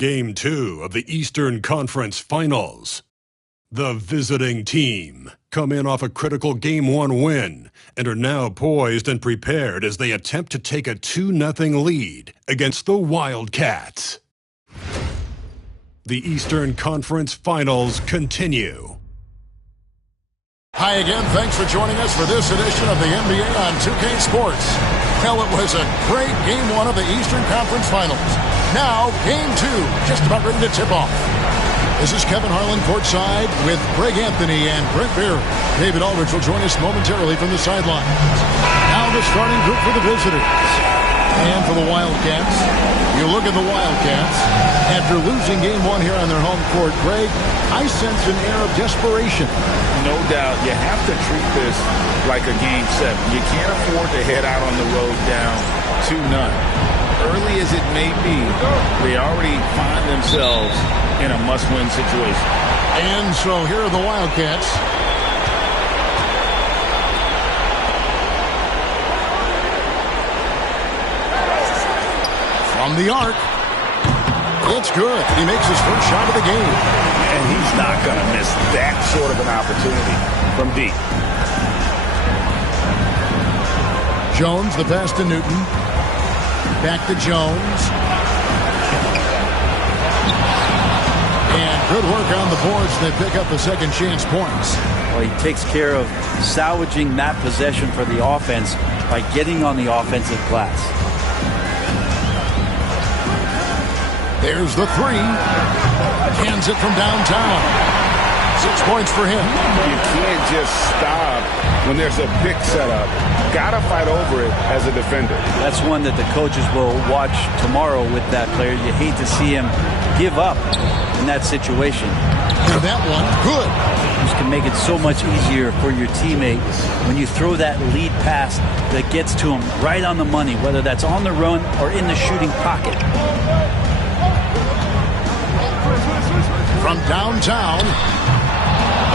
Game 2 of the Eastern Conference Finals. The visiting team come in off a critical Game 1 win and are now poised and prepared as they attempt to take a 2-0 lead against the Wildcats. The Eastern Conference Finals continue. Hi again, thanks for joining us for this edition of the NBA on 2K Sports. Well, it was a great Game 1 of the Eastern Conference Finals. Now, Game 2, just about ready to tip off. This is Kevin Harlan courtside with Greg Anthony and Brent Berry. David Aldridge will join us momentarily from the sidelines. Now the starting group for the visitors. And for the Wildcats, you look at the Wildcats. After losing Game 1 here on their home court, Greg, I sense an air of desperation. No doubt. You have to treat this like a Game 7. You can't afford to head out on the road down 2-0. Early as it may be, they already find themselves in a must-win situation. And so here are the Wildcats. From the arc. It's good. He makes his first shot of the game. And he's not going to miss that sort of an opportunity from deep. Jones, the pass to Newton. Back to Jones. And good work on the boards. They pick up the second chance points. Well, he takes care of salvaging that possession for the offense by getting on the offensive glass. There's the three. Hands it from downtown. 6 points for him. You can't just stop when there's a pick set up. Gotta fight over it as a defender. That's one that the coaches will watch tomorrow with that player. You hate to see him give up in that situation. And that one, good. This can make it so much easier for your teammate when you throw that lead pass that gets to him right on the money, whether that's on the run or in the shooting pocket. From downtown,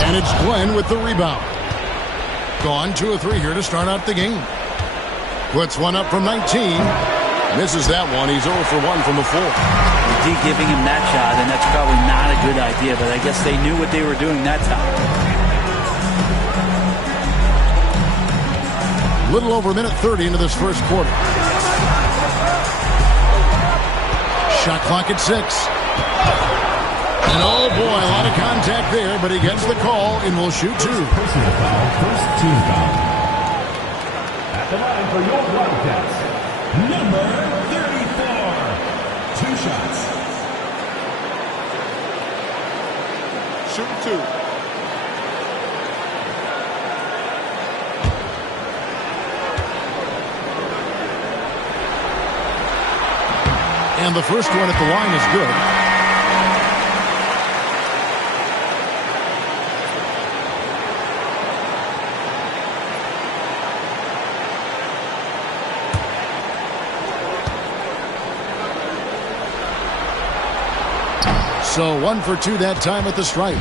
and it's Glenn with the rebound. Gone 2 of 3 here to start out the game. Puts one up from 19. Misses that one. He's 0 for 1 from the floor. D giving him that shot, and that's probably not a good idea, but I guess they knew what they were doing that time. Little over a minute 30 into this first quarter. Shot clock at 6. And oh boy, a lot of contact there, but he gets the call and will shoot 2. Personal foul, first team foul. At the line for your Wildcats, number 34. 2 shots. Shoot 2. And the first one at the line is good. So 1 for 2 that time at the stripe.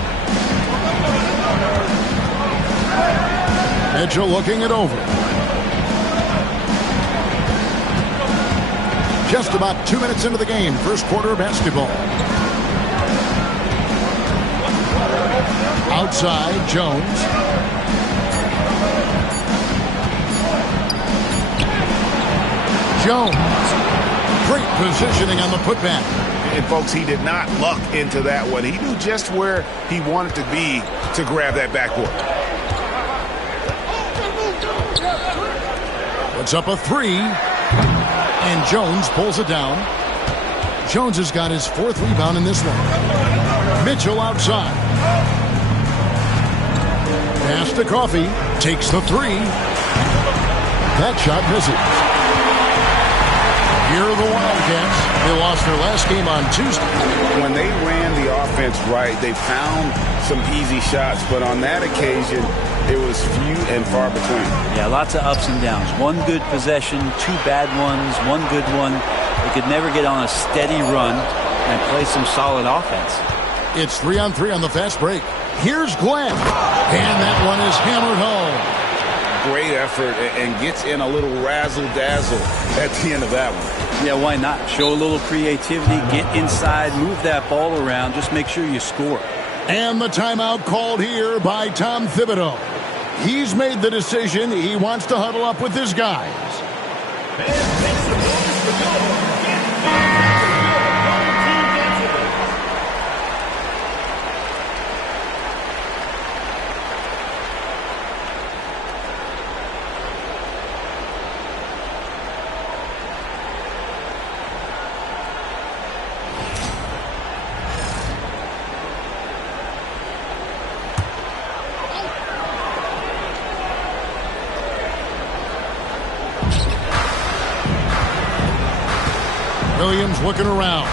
Mitchell looking it over. Just about 2 minutes into the game. First quarter of basketball. Outside, Jones. Jones. Great positioning on the putback. And, folks, he did not luck into that one. He knew just where he wanted to be to grab that backboard. Puts up a 3. And Jones pulls it down. Jones has got his 4th rebound in this one. Mitchell outside. Pass to Coffey. Takes the 3. That shot misses. Here are the Wildcats. They lost their last game on Tuesday. When they ran the offense right, they found some easy shots, but on that occasion, it was few and far between. Yeah, lots of ups and downs. 1 good possession, 2 bad ones, 1 good one. They could never get on a steady run and play some solid offense. It's 3-on-3 on the fast break. Here's Glenn. And that one is hammered home. great effort and gets in a little razzle-dazzle at the end of that one. Yeah, why not? Show a little creativity, get inside, move that ball around, just make sure you score. And the timeout called here by Tom Thibodeau. He's made the decision. He wants to huddle up with his guys. Williams looking around.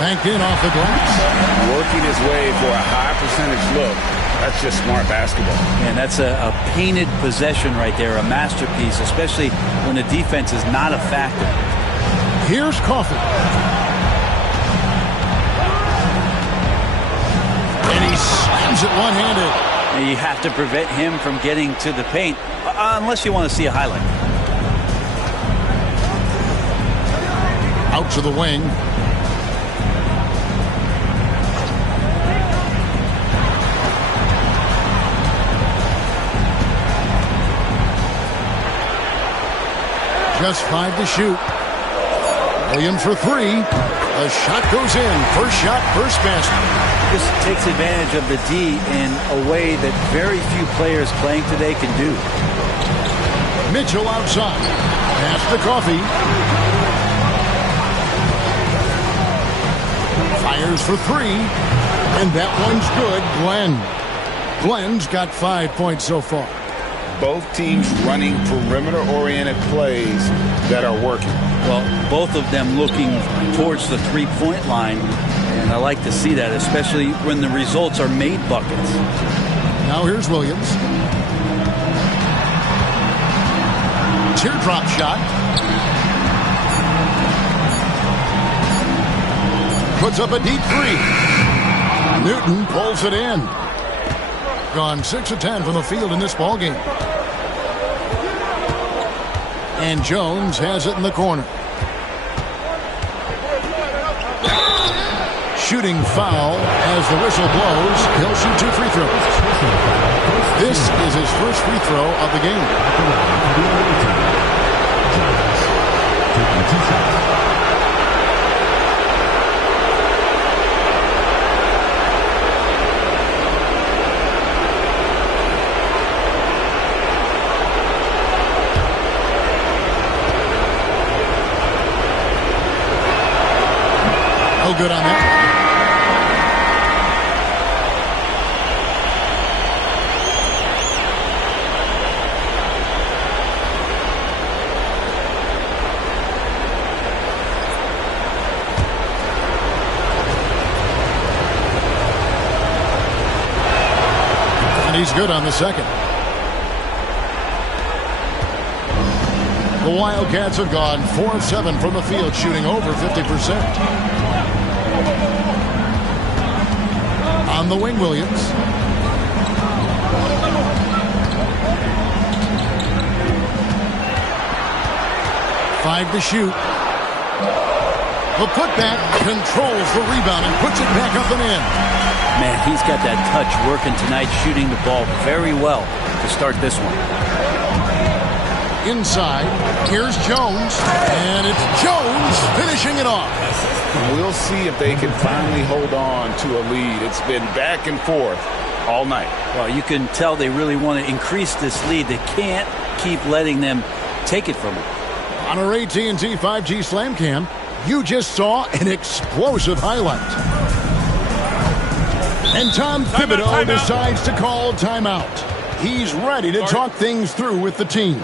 Banked in off the glass. Working his way for a high percentage look. That's just smart basketball. And that's a painted possession right there, a masterpiece, especially when the defense is not a factor. Here's Coffey. And he slams it one-handed. You have to prevent him from getting to the paint, unless you want to see a highlight. Out to the wing. Just 5 to shoot. Williams for 3. The shot goes in. First shot, first basket. This takes advantage of the D in a way that very few players playing today can do. Mitchell outside. Pass to Coffey. Fires for 3. And that one's good. Glenn's got 5 points so far. Both teams running perimeter-oriented plays that are working. Well, both of them looking towards the three-point line. And I like to see that, especially when the results are made buckets. Now here's Williams. Teardrop shot. Puts up a deep 3. Newton pulls it in. Gone 6 of 10 from the field in this ballgame. And Jones has it in the corner. Shooting foul as the whistle blows. He'll shoot 2 free throws. This is his first free throw of the game. No good on that. He's good on the second. The Wildcats have gone 4 of 7 from the field, shooting over 50%. On the wing, Williams. Five to shoot. The putback controls the rebound and puts it back up and in. Man, he's got that touch working tonight, shooting the ball very well to start this one. Inside, here's Jones, and it's Jones finishing it off. We'll see if they can finally hold on to a lead. It's been back and forth all night. Well, you can tell they really want to increase this lead. They can't keep letting them take it from them. On our AT&T 5G Slam Cam, you just saw an explosive highlight. And Tom Thibodeau decides to call timeout. He's ready to talk things through with the team.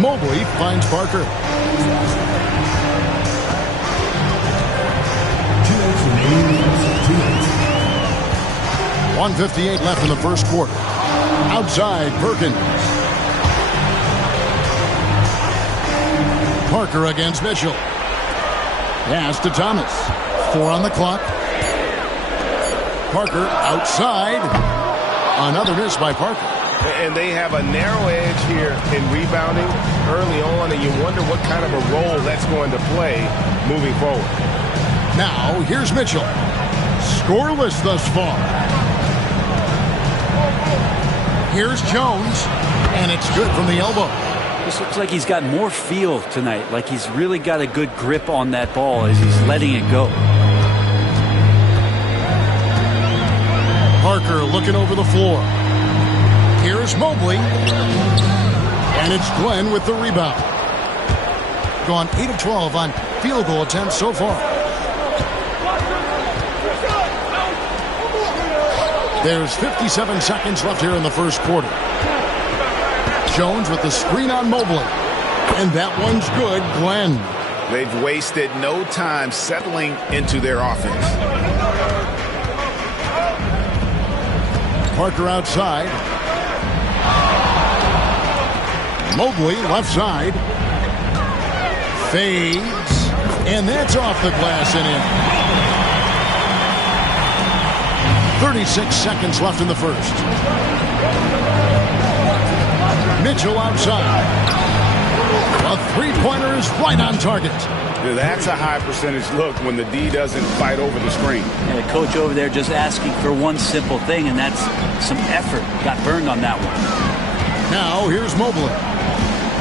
Mobley finds Parker. 1:58 left in the first quarter. Outside, Perkins. Parker against Mitchell. Pass to Thomas. 4 on the clock. Parker outside. Another miss by Parker. And they have a narrow edge here in rebounding early on, and you wonder what kind of a role that's going to play moving forward. Now, here's Mitchell. Scoreless thus far. Here's Jones, and it's good from the elbow. This looks like he's got more feel tonight, like he's really got a good grip on that ball as he's letting it go. Parker looking over the floor. Here's Mobley. And it's Glenn with the rebound. Gone 8 of 12 on field goal attempts so far. There's 57 seconds left here in the first quarter. Jones with the screen on Mobley. And that one's good, Glenn. They've wasted no time settling into their offense. Parker outside. Mobley left side. Fades. And that's off the glass and in. 36 seconds left in the first. Mitchell outside. A three-pointer is right on target. That's a high percentage look when the D doesn't fight over the screen. And the coach over there just asking for one simple thing, and that's some effort. Got burned on that one. Now here's Mobley.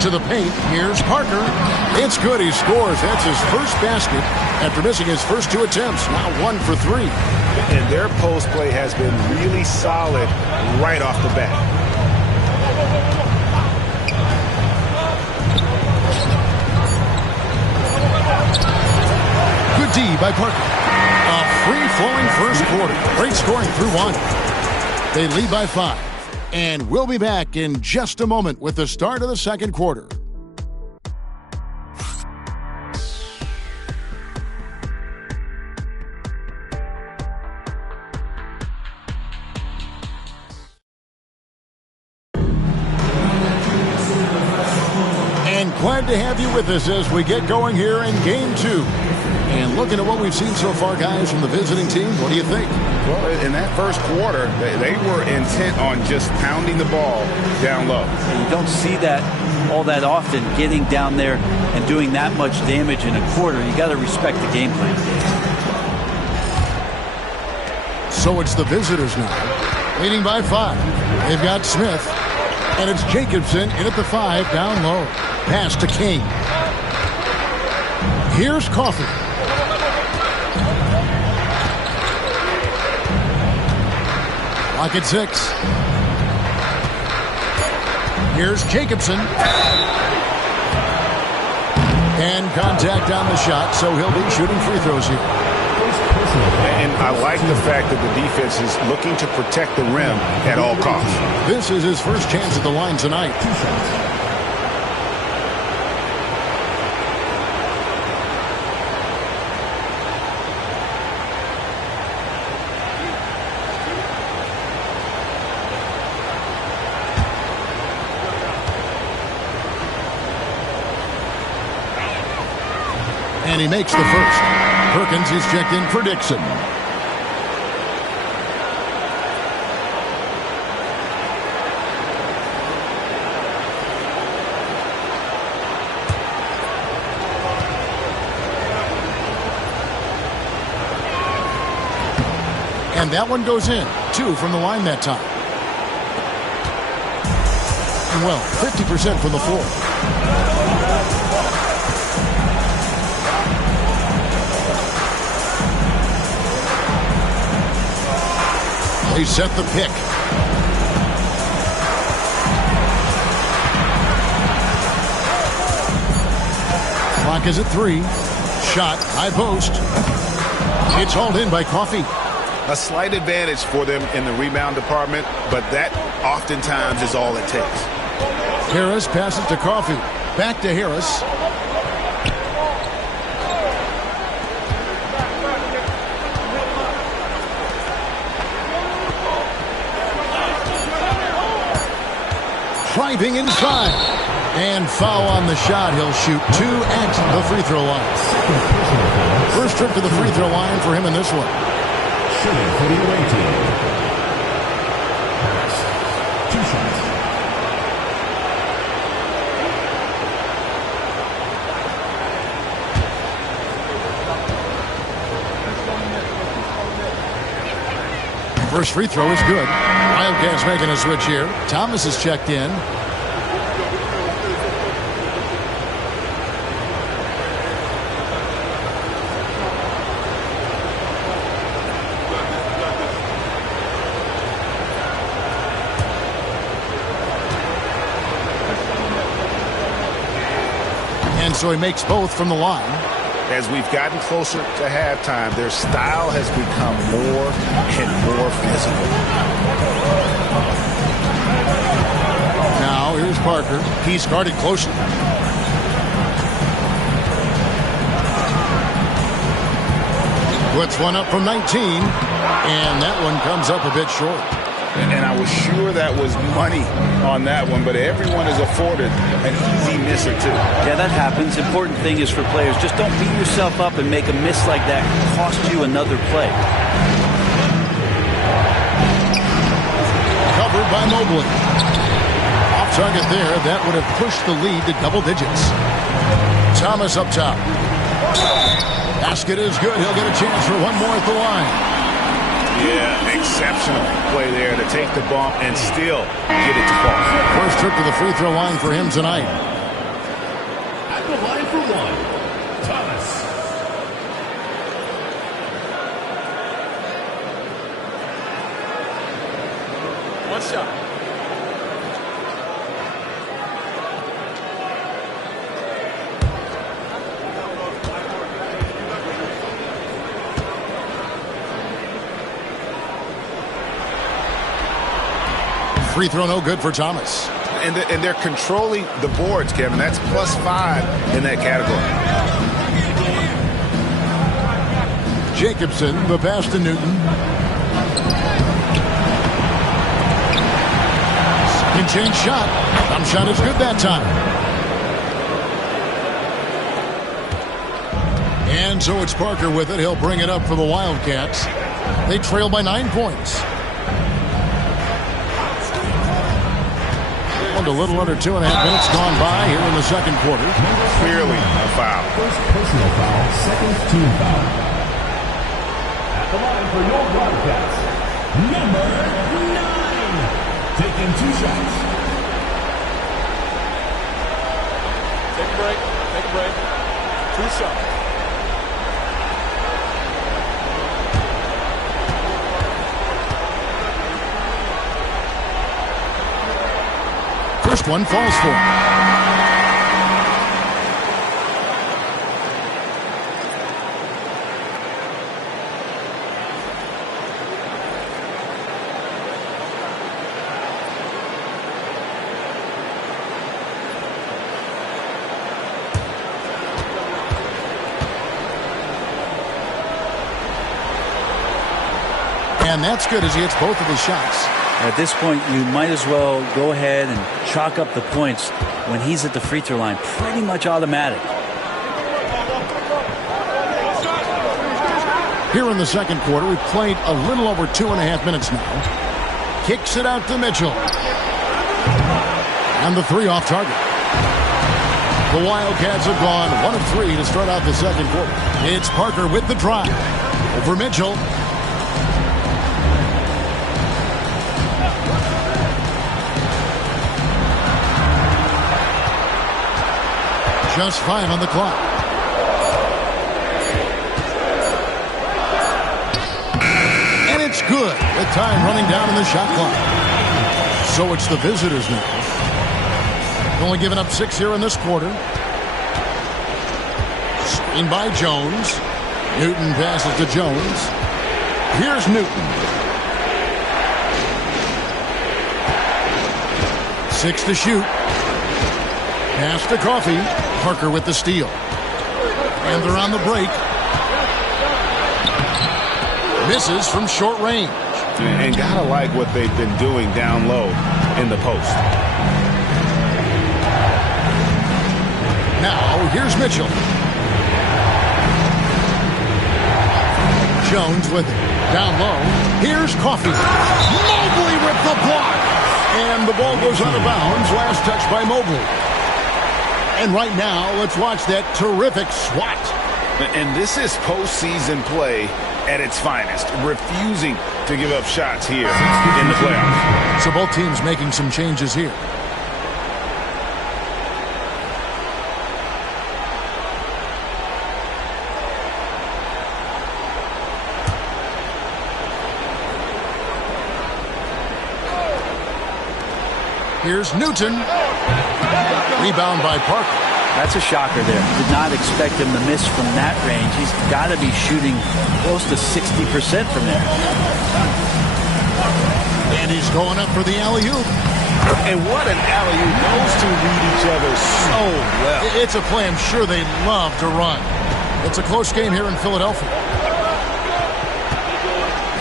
To the paint. Here's Parker. It's good. He scores. That's his first basket after missing his first 2 attempts. Now 1 for 3. And their post play has been really solid right off the bat. Good D by Parker. A free-flowing first quarter. Great scoring through 1. They lead by 5. And we'll be back in just a moment with the start of the second quarter. And glad to have you with us as we get going here in Game 2. And looking at what we've seen so far, guys, from the visiting team, what do you think? Well, in that first quarter, they were intent on just pounding the ball down low. And you don't see that all that often, getting down there and doing that much damage in a quarter. You got to respect the game plan. So it's the visitors now, leading by 5. They've got Smith, and it's Jacobson in at the 5, down low. Pass to King. Here's Coffey. Lock at 6. Here's Jacobson. And contact on the shot, so he'll be shooting free throws here. And I like the fact that the defense is looking to protect the rim at all costs. This is his first chance at the line tonight. And he makes the first. Perkins is checked in for Dixon. And that one goes in. 2 from the line that time. And well, 50% from the floor. They set the pick. Clock is at 3. Shot, high post. It's hauled in by Coffey. A slight advantage for them in the rebound department, but that oftentimes is all it takes. Harris passes to Coffey. Back to Harris. Driving inside. And foul on the shot. He'll shoot 2 at the free throw line. First trip to the free throw line for him in this one. Shooting for the away team. Harris, 2 shots. First free throw is good. Wildcats making a switch here. Thomas is checked in. And so he makes both from the line. As we've gotten closer to halftime, their style has become more and more physical. Now, here's Parker. He's guarded closely. Puts one up from 19, and that one comes up a bit short. And I was sure that was money on that one, but everyone is afforded an easy miss or two. Yeah, that happens. Important thing is for players, just don't beat yourself up and make a miss like that cost you another play. Covered by Mobley. Off target there. That would have pushed the lead to double digits. Thomas up top. Basket is good. He'll get a chance for one more at the line. Yeah, exceptional play there to take the bump and still get it to fall. First trip to the free throw line for him tonight. At the line for 1, Thomas. One shot. Free throw no good for Thomas. And they're controlling the boards, Kevin. That's +5 in that category. Jacobson, the pass to Newton. Can change shot. Thumb shot is good that time. And so it's Parker with it. He'll bring it up for the Wildcats. They trail by 9 points. A little under 2.5 minutes gone by here in the second quarter. Clearly a foul. First personal foul, second team foul. At the line for your Wildcats, number 9. Taking 2 shots. Take a break. Take a break. 2 shots. First one falls for him. And that's good as he hits both of his shots. At this point, you might as well go ahead and chalk up the points when he's at the free throw line. Pretty much automatic. Here in the second quarter, we've played a little over 2.5 minutes now. Kicks it out to Mitchell. And the 3 off target. The Wildcats have gone 1 of 3 to start out the second quarter. It's Parker with the drive. Over Mitchell. Just 5 on the clock. And it's good. The time running down in the shot clock. So it's the visitors now. Only giving up 6 here in this quarter. Screen by Jones. Newton passes to Jones. Here's Newton. 6 to shoot. Pass to Coffey. Parker with the steal. And they're on the break. Misses from short range. And gotta like what they've been doing down low in the post. Now, here's Mitchell. Jones with it. Down low. Here's Coffey. Mobley with the block. And the ball goes out of bounds. Last touch by Mobley. And right now, let's watch that terrific swat. And this is postseason play at its finest. Refusing to give up shots here in the playoffs. So both teams making some changes here. Here's Newton. Rebound by Parker. That's a shocker there. Did not expect him to miss from that range. He's got to be shooting close to 60% from there. And he's going up for the alley-oop. And what an alley-oop. Those two read each other so well. It's a play I'm sure they love to run. It's a close game here in Philadelphia.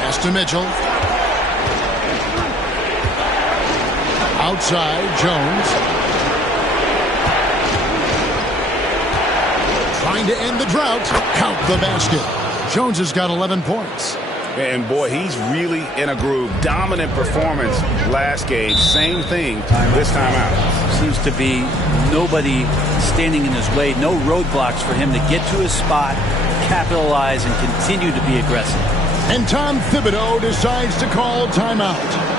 Pass to Mitchell. Outside, Jones. Trying to end the drought. Count the basket. Jones has got 11 points. And boy, he's really in a groove. Dominant performance last game. Same thing this time out. Seems to be nobody standing in his way. No roadblocks for him to get to his spot, capitalize, and continue to be aggressive. And Tom Thibodeau decides to call timeout.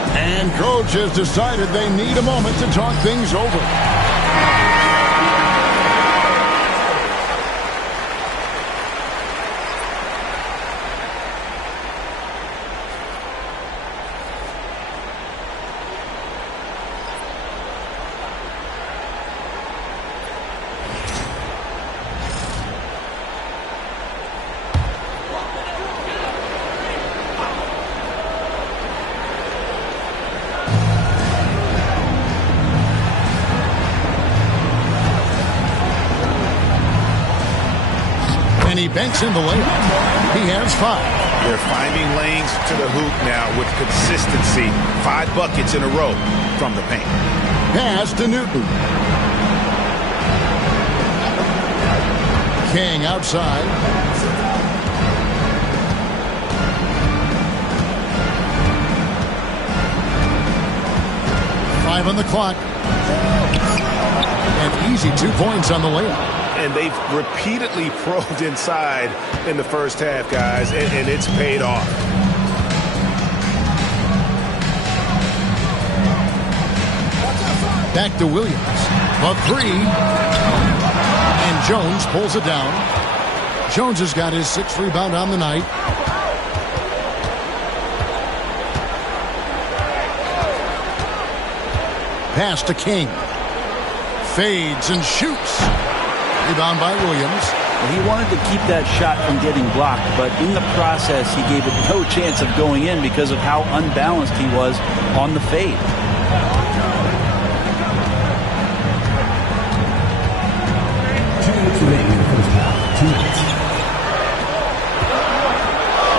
And coach has decided they need a moment to talk things over. He banks in the layup. He has 5. They're finding lanes to the hoop now with consistency. 5 buckets in a row from the paint. Pass to Newton. King outside. Five on the clock. And easy 2 points on the layup. And they've repeatedly probed inside in the first half, guys, and it's paid off. Back to Williams. A 3. And Jones pulls it down. Jones has got his 6th rebound on the night. Pass to King. Fades and shoots. Rebound by Williams. He wanted to keep that shot from getting blocked, but in the process, he gave it no chance of going in because of how unbalanced he was on the fade.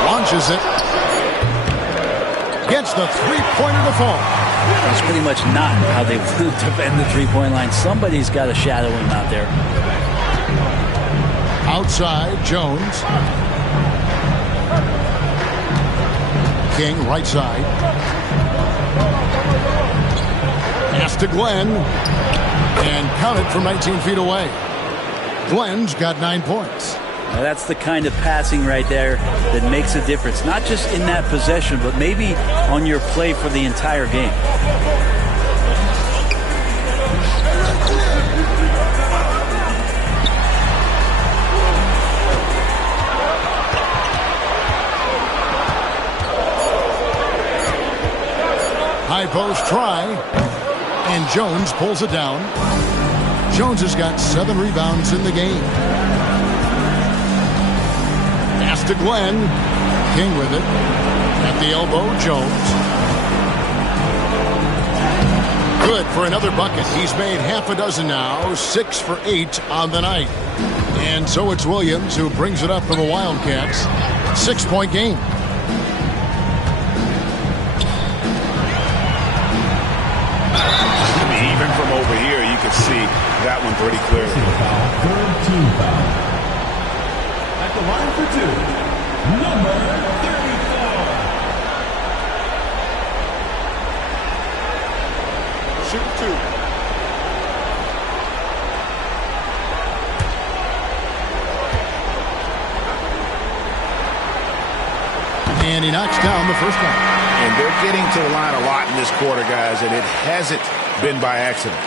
Launches it. Gets the three-pointer to fall. That's pretty much not how they would defend the three-point line. Somebody's got to shadow him out there. Outside, Jones. King, right side. Pass to Glenn. And counted from 19 feet away. Glenn's got 9 points. Now that's the kind of passing right there that makes a difference. Not just in that possession, but maybe on your play for the entire game. High post try, and Jones pulls it down. Jones has got 7 rebounds in the game. Pass to Glenn. King with it. At the elbow, Jones. Good for another bucket. He's made half a dozen now, 6 for 8 on the night. And so it's Williams who brings it up for the Wildcats. 6-point game. Even from over here, you can see that one pretty clearly. Third team foul. At the line for two, number 34. Shoot two. And he knocks down the first one. And they're getting to the line a lot in this quarter, guys, and it hasn't been by accident.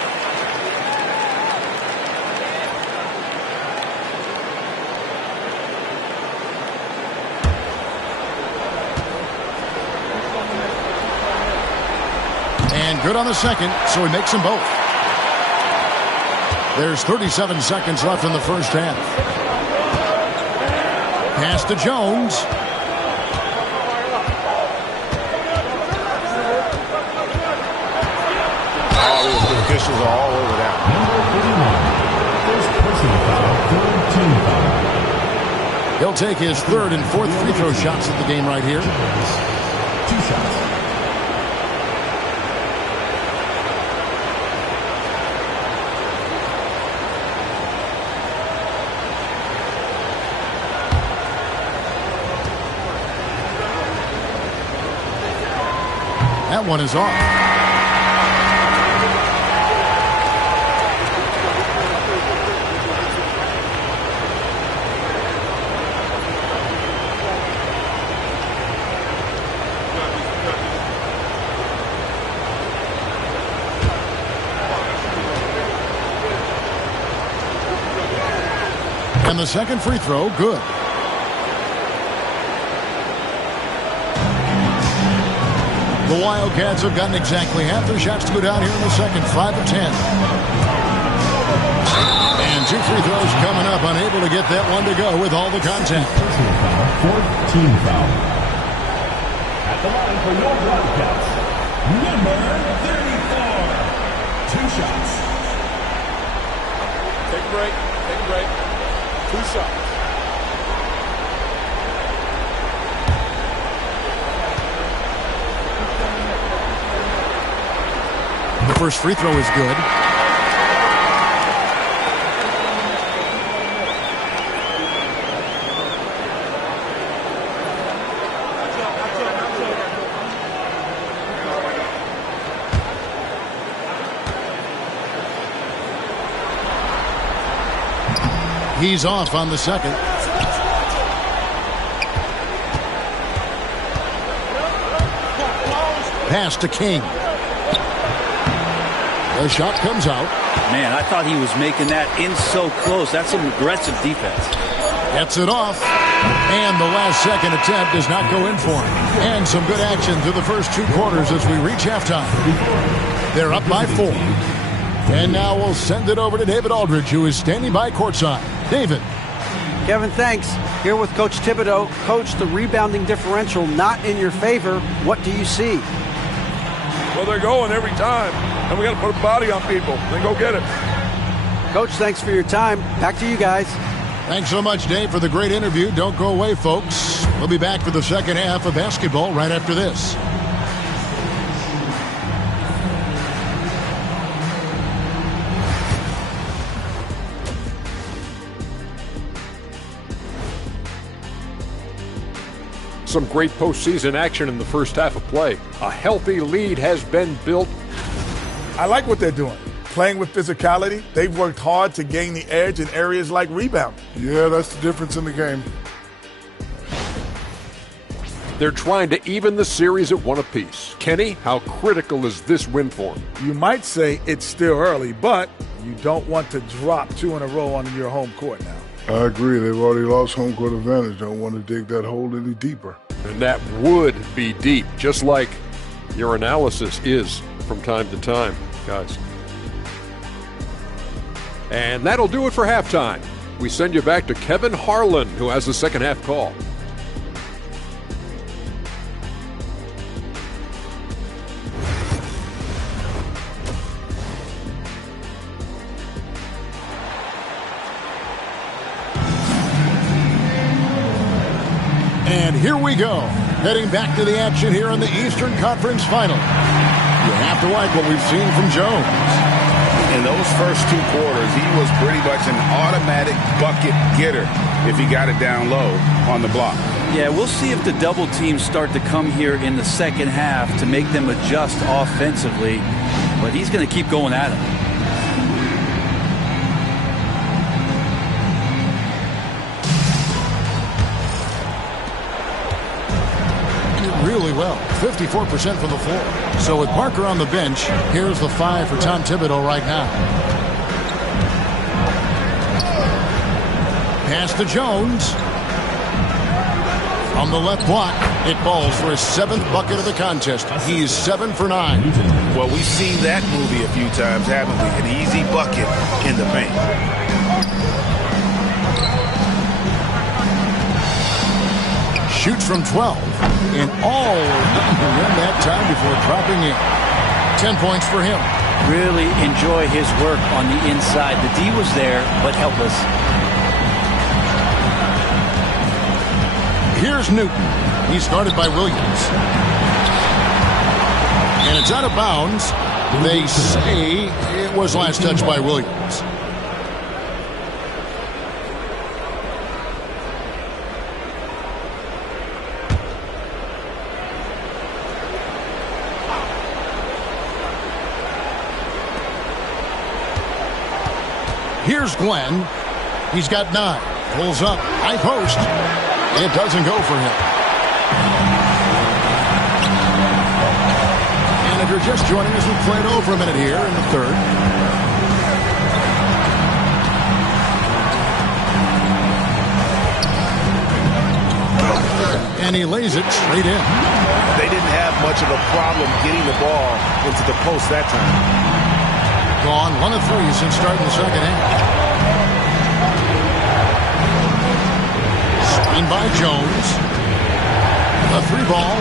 And good on the second, so he makes them both. There's 37 seconds left in the first half. Pass to Jones. The officials are all over that. He'll take his third and fourth free throw shots at the game right here. 2 shots. That one is off. And the second free throw, good. The Wildcats have gotten exactly half their shots to go down here in the second, 5 of 10. And 2 free throws coming up, unable to get that one to go with all the contact. Fourth team foul. At the line for your Wildcats, number 34. 2 shots. Take a break. Take a break. 2 shots. The first free throw is good. He's off on the second. Pass to King. The shot comes out. Man, I thought he was making that in so close. That's some aggressive defense. Gets it off. And the last second attempt does not go in for him. And some good action through the first 2 quarters as we reach halftime. They're up by 4. And now we'll send it over to David Aldridge, who is standing by courtside. David. Kevin, thanks. Here with Coach Thibodeau. Coach, the rebounding differential not in your favor. What do you see? Well, they're going every time, and we got to put a body on people. Then go get it. Coach, thanks for your time. Back to you guys. Thanks so much, Dave, for the great interview. Don't go away, folks. We'll be back for the second half of basketball right after this. Some great postseason action in the first half of play. A healthy lead has been built. I like what they're doing. Playing with physicality, they've worked hard to gain the edge in areas like rebound. Yeah, that's the difference in the game. They're trying to even the series at 1 apiece. Kenny, how critical is this win for them? You might say it's still early, but you don't want to drop 2 in a row on your home court now. I agree. They've already lost home court advantage. Don't want to dig that hole any deeper. And that would be deep, just like your analysis is from time to time, guys. And that'll do it for halftime. We send you back to Kevin Harlan, who has the second half call. And here we go. Heading back to the action here in the Eastern Conference Final. You have to like what we've seen from Jones. In those first 2 quarters, he was pretty much an automatic bucket getter if he got it down low on the block. Yeah, we'll see if the double teams start to come here in the second half to make them adjust offensively. But he's going to keep going at it. Really well, 54% from the floor. So with Parker on the bench, here's the 5 for Tom Thibodeau right now. Pass to Jones. From the left block, it falls for his 7th bucket of the contest. He's 7 for 9. Well, we've seen that movie a few times, haven't we? An easy bucket in the paint. Shoots from 12. And all in that time before dropping in. 10 points for him. Really enjoy his work on the inside. The D was there, but helpless. Here's Newton. He's guarded by Williams. And it's out of bounds. They say it was last touched by Williams. Here's Glenn. He's got 9. Pulls up. High post. It doesn't go for him. And if you're just joining us, we've played over a minute here in the third. And he lays it straight in. They didn't have much of a problem getting the ball into the post that time. Gone 1 of 3 since starting the second half. Screen by Jones. A 3 ball.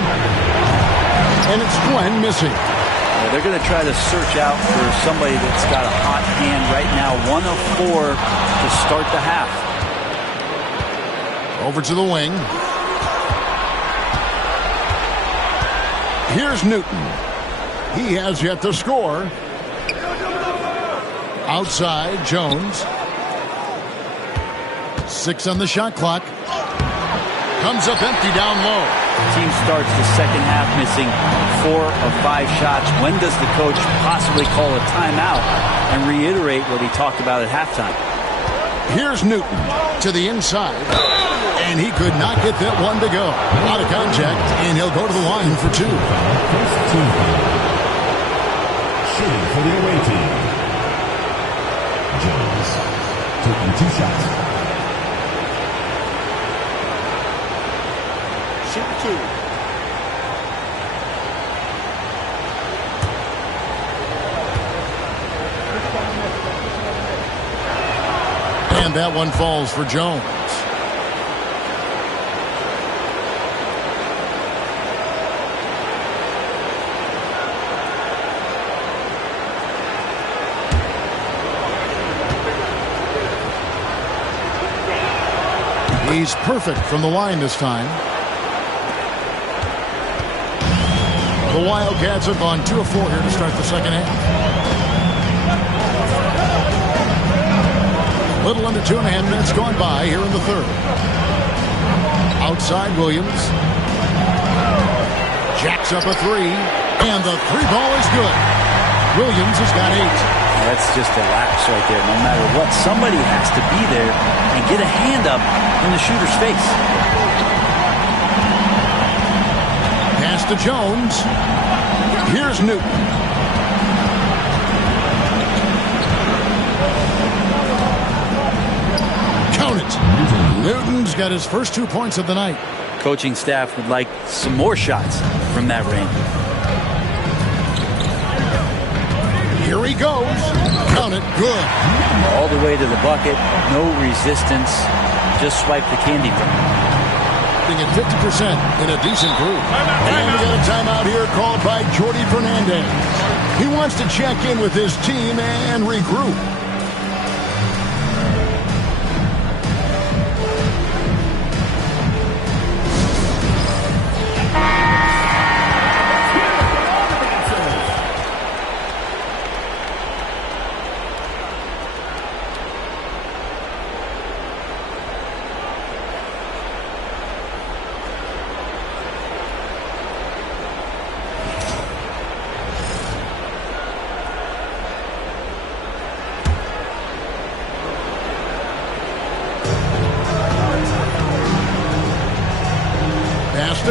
And it's Glenn missing. Yeah, they're going to try to search out for somebody that's got a hot hand right now. 1 of 4 to start the half. Over to the wing. Here's Newton. He has yet to score. Outside, Jones. 6 on the shot clock. Comes up empty down low. Team starts the second half missing 4 of 5 shots. When does the coach possibly call a timeout and reiterate what he talked about at halftime? Here's Newton to the inside. And he could not get that one to go. Out of contact, and he'll go to the line for 2. Shooting for the away team. Jones taking 2 shots. Shoot 2. And that one falls for Jones. He's perfect from the line this time. The Wildcats have gone 2 of 4 here to start the second half. Little under 2.5 minutes gone by here in the third. Outside Williams. Jacks up a 3. And the 3 ball is good. Williams has got 8. That's just a lapse right there. No matter what, somebody has to be there and get a hand up in the shooter's face. Pass to Jones. Here's Newton. Count it. Newton's got his first 2 points of the night. Coaching staff would like some more shots from that range. Here he goes. Count it. Good. All the way to the bucket. No resistance. Just swipe the candy from him. At 50% in a decent group. And we got a timeout here called by Jordi Fernandez. He wants to check in with his team and regroup.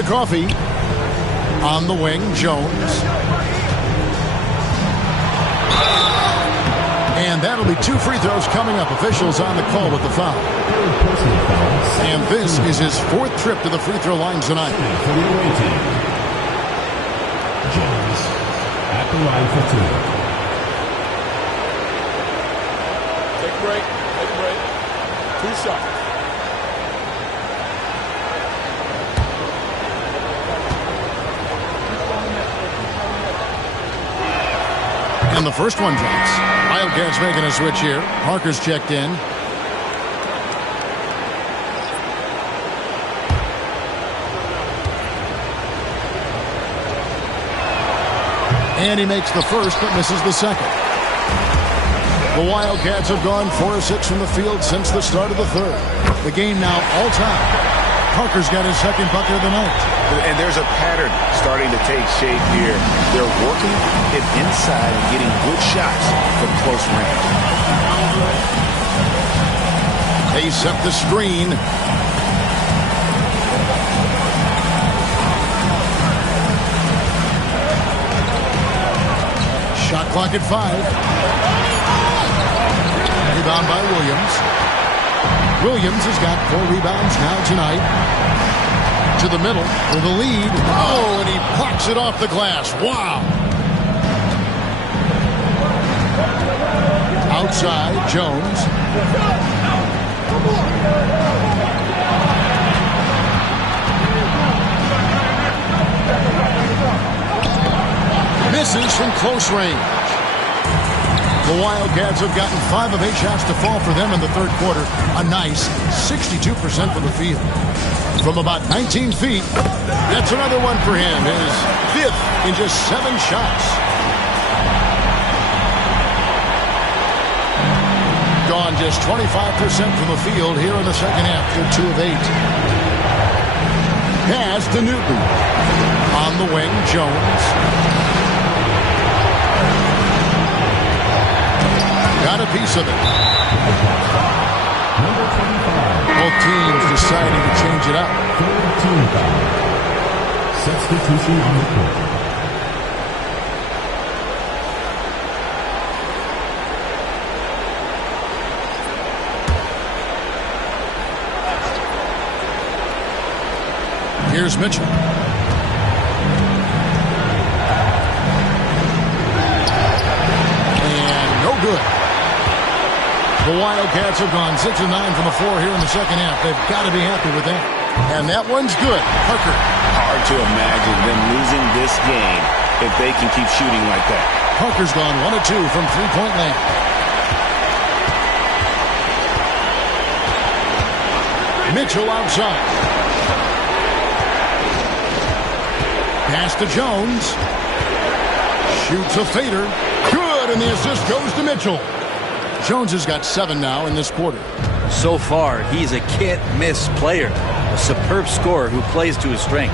to Coffey. On the wing, Jones. And that'll be 2 free throws coming up. Officials on the call with the foul. And this is his 4th trip to the free throw line tonight. Jones at the line for 2. Take a break. Take a break. 2 shots. And the first one drops. Wildcats making a switch here. Parker's checked in. And he makes the first but misses the second. The Wildcats have gone 4 of 6 from the field since the start of the third. The game now all time. Parker's got his second bucket of the night. And there's a pattern starting to take shape here. They're working it inside and getting good shots from close range. They set the screen. Shot clock at 5. Rebound by Williams. Williams has got 4 rebounds now tonight. To the middle with a lead. Oh, and he plucks it off the glass. Wow. Outside, Jones. Misses from close range. The Wildcats have gotten 5 of 8 shots to fall for them in the third quarter. A nice 62% from the field. From about 19 feet, that's another one for him. His 5th in just 7 shots. Gone just 25% from the field here in the second half. They're 2 of 8. Pass to Newton. On the wing, Jones. Got a piece of it. Both teams deciding to change it up. 13 foul. Substitution on the court. Here's Mitchell. And no good. The Wildcats have gone 6 of 9 from the floor here in the second half. They've got to be happy with that. And that one's good. Parker. Hard to imagine them losing this game if they can keep shooting like that. Parker's gone 1 of 2 from three-point land. Mitchell outside. Pass to Jones. Shoots a fader. Good, and the assist goes to Mitchell. Jones has got 7 now in this quarter. So far, he's a can't-miss player. A superb scorer who plays to his strength.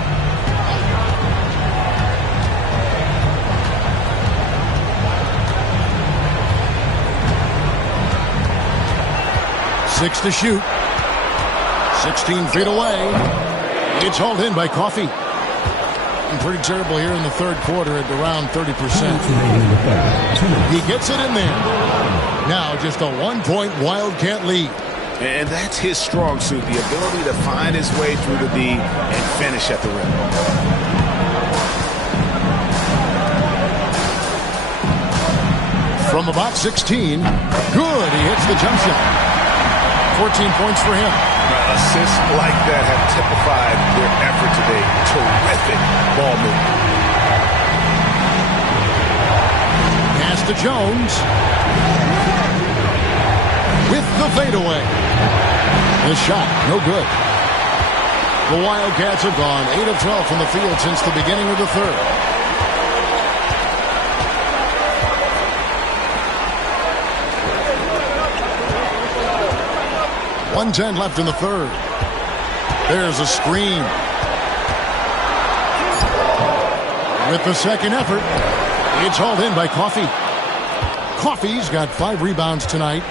Six to shoot. 16 feet away. It's hauled in by Coffey. And pretty terrible here in the third quarter at around 30%. He gets it in there. Now just a 1-point Wildcat lead. And that's his strong suit, the ability to find his way through the D and finish at the rim. From about 16, good, he hits the jump shot. 14 points for him. Assists like that have typified their effort today. Terrific ball movement. Pass to Jones. With the fadeaway. The shot, no good. The Wildcats have gone 8 of 12 from the field since the beginning of the third. .110 left in the third. There's a screen. With the second effort, it's hauled in by Coffey. Coffey's got 5 rebounds tonight.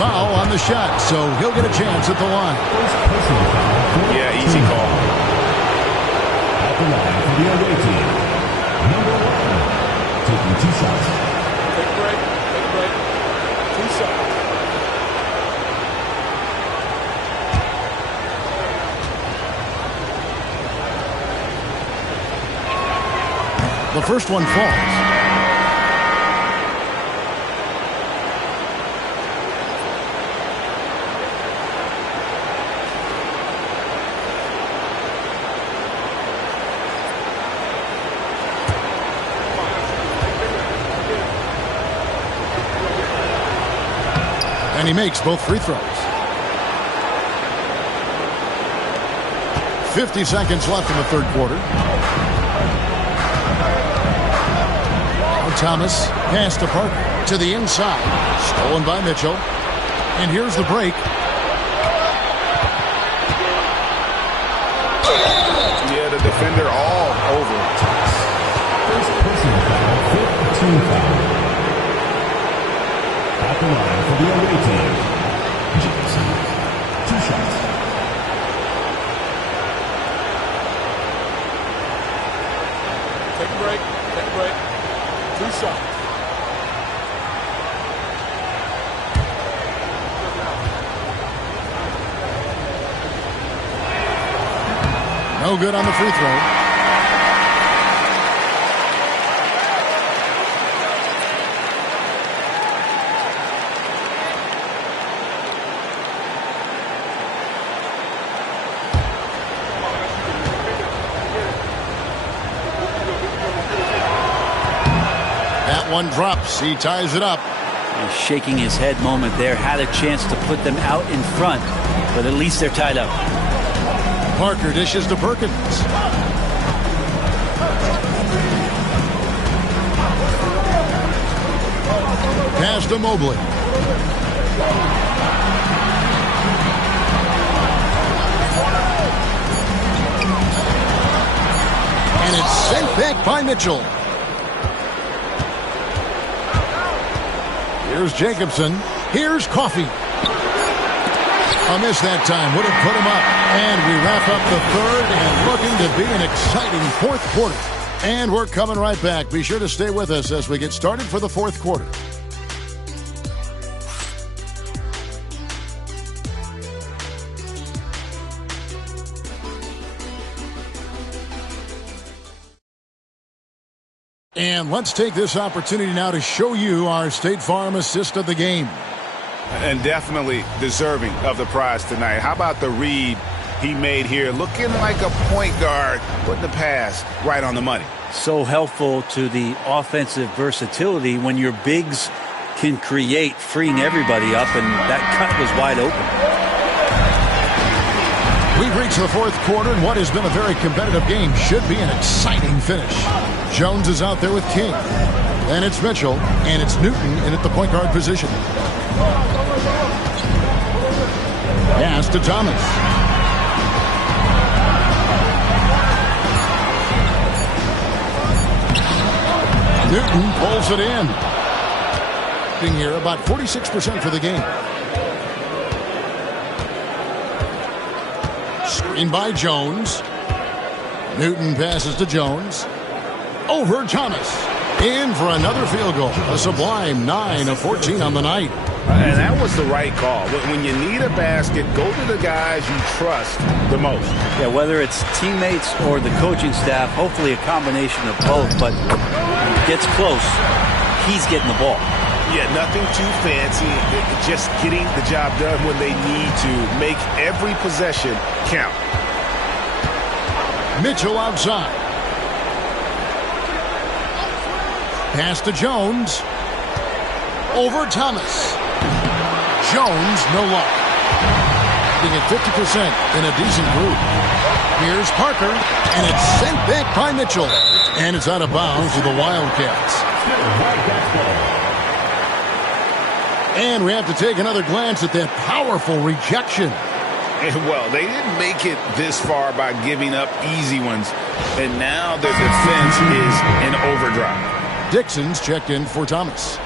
foul on the shot, so he'll get a chance at the line. Yeah, easy call. At the line for the away team, number 1, taking 2 shots. Take a break. Take a break. 2 shots. The first one falls. And he makes both free throws. 50 seconds left in the third quarter. Now Thomas pass to Parker to the inside. Stolen by Mitchell. And here's the break. Yeah, the defender all over. First personal foul, 5th team foul. At the line for the away team, Jackson, 2 shots. Take a break. Take a break. 2 shots. No good on the free throw. That one drops. He ties it up. He's shaking his head moment there. Had a chance to put them out in front, but at least they're tied up. Parker dishes to Perkins. Pass to Mobley. And it's sent back by Mitchell. Here's Jacobson. Here's Coffey. A miss that time would have put him up. And we wrap up the third and looking to be an exciting fourth quarter. And we're coming right back. Be sure to stay with us as we get started for the fourth quarter. And let's take this opportunity now to show you our State Farm assist of the game. And definitely deserving of the prize tonight. How about the read he made here? Looking like a point guard, putting the pass right on the money. So helpful to the offensive versatility when your bigs can create, freeing everybody up, and that cut was wide open. We've reached the fourth quarter, and what has been a very competitive game should be an exciting finish. Jones is out there with King. And it's Mitchell, and it's Newton in at the point guard position. Pass to Thomas. Newton pulls it in. Being here about 46% for the game. Screen by Jones. Newton passes to Jones. Over Thomas. In for another field goal. A sublime 9 of 14 on the night. And that was the right call. When you need a basket, go to the guys you trust the most. Yeah, whether it's teammates or the coaching staff, hopefully a combination of both, but when it gets close, he's getting the ball. Yeah, nothing too fancy. Just getting the job done when they need to. Make every possession count. Mitchell outside. Pass to Jones. Over Thomas. Jones, no luck. Being at 50% in a decent group. Here's Parker, and it's sent back by Mitchell. And it's out of bounds to the Wildcats. And we have to take another glance at that powerful rejection. Well, they didn't make it this far by giving up easy ones. And now their defense is in overdrive. Dixon's checked in for Thomas.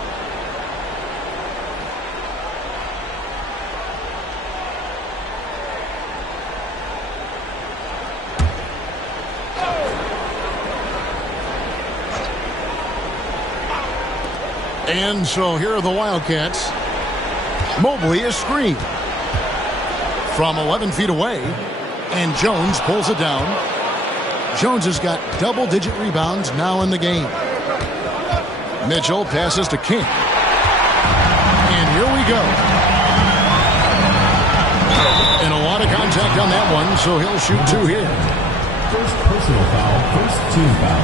And so here are the Wildcats. Mobley is screened from 11 feet away, and Jones pulls it down. Jones has got double-digit rebounds now in the game. Mitchell passes to King. And here we go. And a lot of contact on that one, so he'll shoot 2 here. First personal foul, first team foul.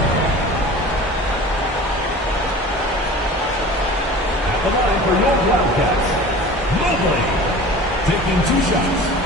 At the line for your Wildcats, Mobley, taking 2 shots.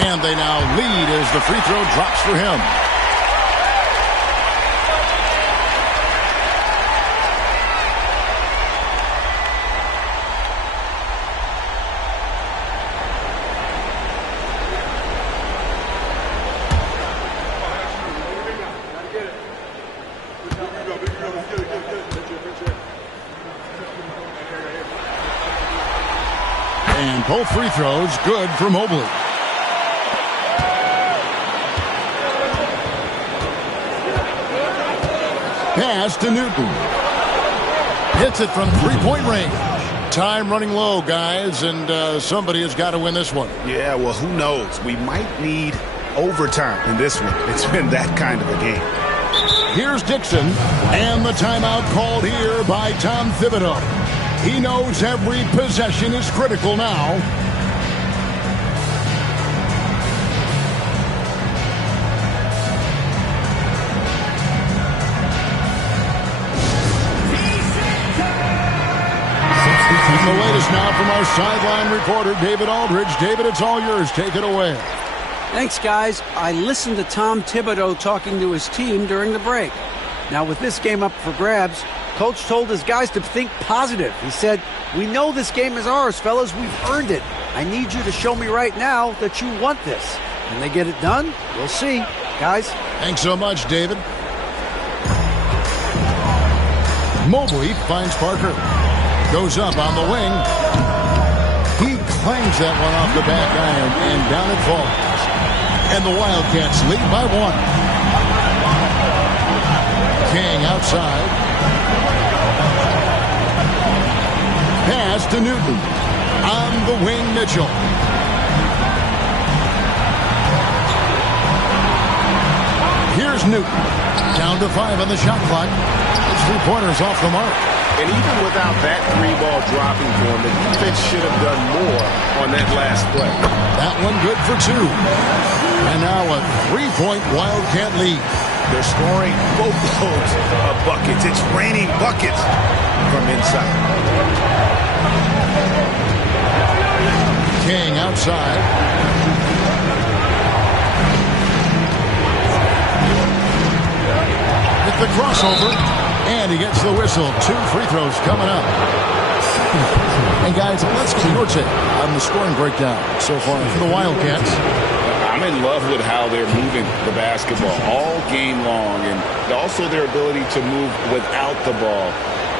And they now lead as the free throw drops for him. And both free throws good for Mobley. Pass to Newton. Hits it from three-point range. Time running low, guys, and somebody has got to win this one. Yeah, well, who knows? We might need overtime in this one. It's been that kind of a game. Here's Dixon, and the timeout called here by Tom Thibodeau. He knows every possession is critical now. The latest now from our sideline reporter, David Aldridge. David, it's all yours. Take it away. Thanks, guys. I listened to Tom Thibodeau talking to his team during the break. Now, with this game up for grabs, Coach told his guys to think positive. He said, "We know this game is ours, fellas. We've earned it. I need you to show me right now that you want this." Can they get it done? We'll see. Guys. Thanks so much, David. Mobley finds Parker. Goes up on the wing. He clangs that one off the back iron, and down it falls. And the Wildcats lead by 1. King outside. Pass to Newton. On the wing, Mitchell. Here's Newton. Down to 5 on the shot clock. His 3-pointers off the mark. And even without that 3-ball dropping for him, the defense should have done more on that last play. That one good for 2. And now a 3-point Wildcat lead. They're scoring boatloads of buckets. It's raining buckets from inside. King outside. With the crossover. And he gets the whistle. 2 free throws coming up. And guys, let's get your take on the scoring breakdown so far for the Wildcats. I'm in love with how they're moving the basketball all game long, and also their ability to move without the ball.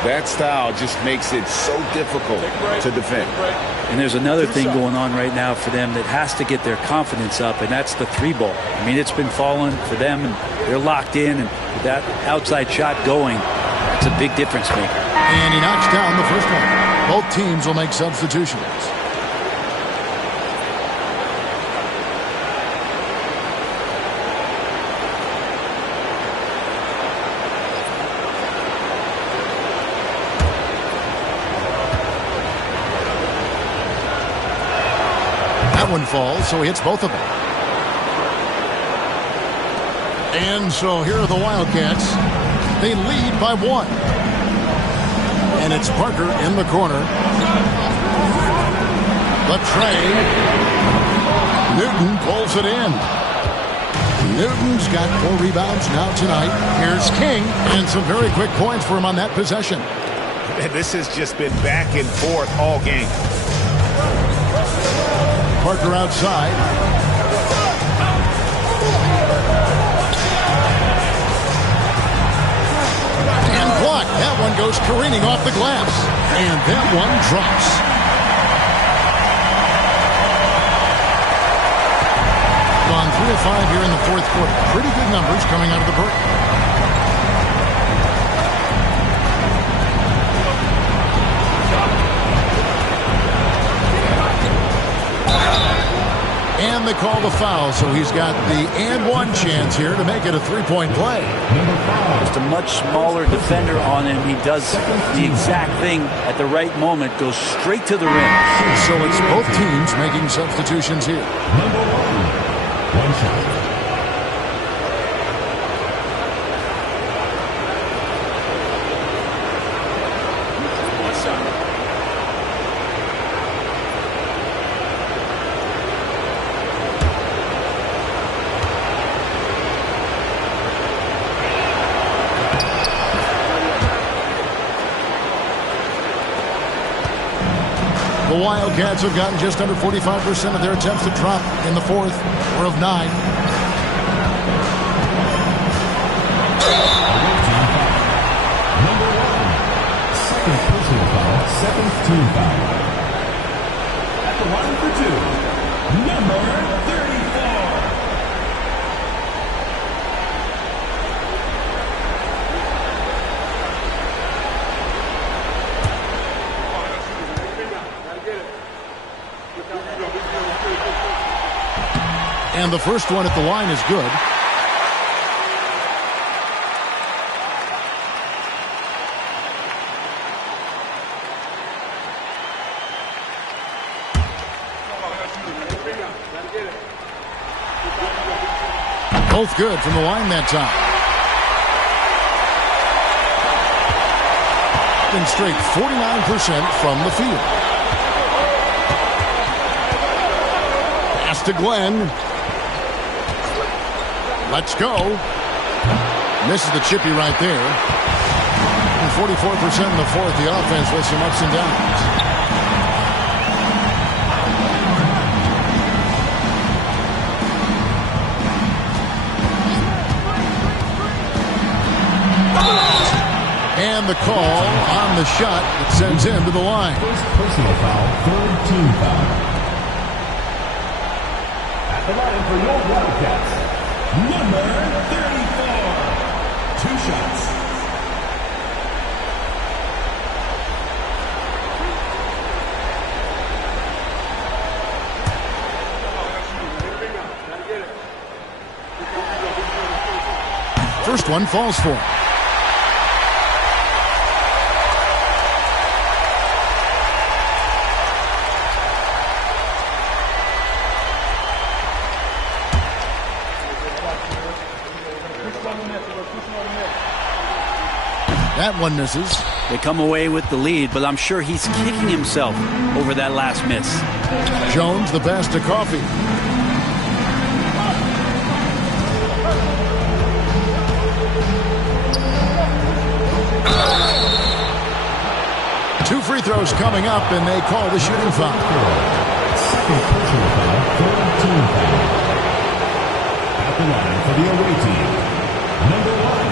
That style just makes it so difficult to defend. And there's another thing going on right now for them that has to get their confidence up, and that's the 3-ball. I mean, it's been falling for them, and they're locked in, and with that outside shot going, it's a big difference maker. And he knocks down the first one. Both teams will make substitutions. That one falls, so he hits both of them. And so here are the Wildcats. They lead by 1. And it's Parker in the corner. The tray. Newton pulls it in. Newton's got 4 rebounds now tonight. Here's King, and some very quick points for him on that possession. This has just been back and forth all game. Parker outside. careening off the glass. And that one drops. On 3 of 5 here in the fourth quarter. Pretty good numbers coming out of the break. And they call the foul, so he's got the and one chance here to make it a three-point play. Just a much smaller defender on him. He does the exact thing at the right moment, goes straight to the rim. So it's both teams making substitutions here. Number 1 shot. The Wildcats have gotten just under 45% of their attempts to drop in the fourth. We're of 9. Number 1. Second personal foul. Second team foul. At the line for 2. Number 34. And the first one at the line is good. Both good from the line that time. Been straight 49% from the field. Pass to Glenn. Let's go. Misses the chippy right there. And 44% in the fourth. The offense with some ups and downs. And the call on the shot that sends him to the line. First personal foul, third team foul. At the line for your Wildcats, number 34. 2 shots. First one falls for him. That one misses. They come away with the lead, but I'm sure he's kicking himself over that last miss. Jones, the pass to Coffee. Two free throws coming up, and they call the shooting foul. Second personal foul, third team foul. At the line for the away team, number 1.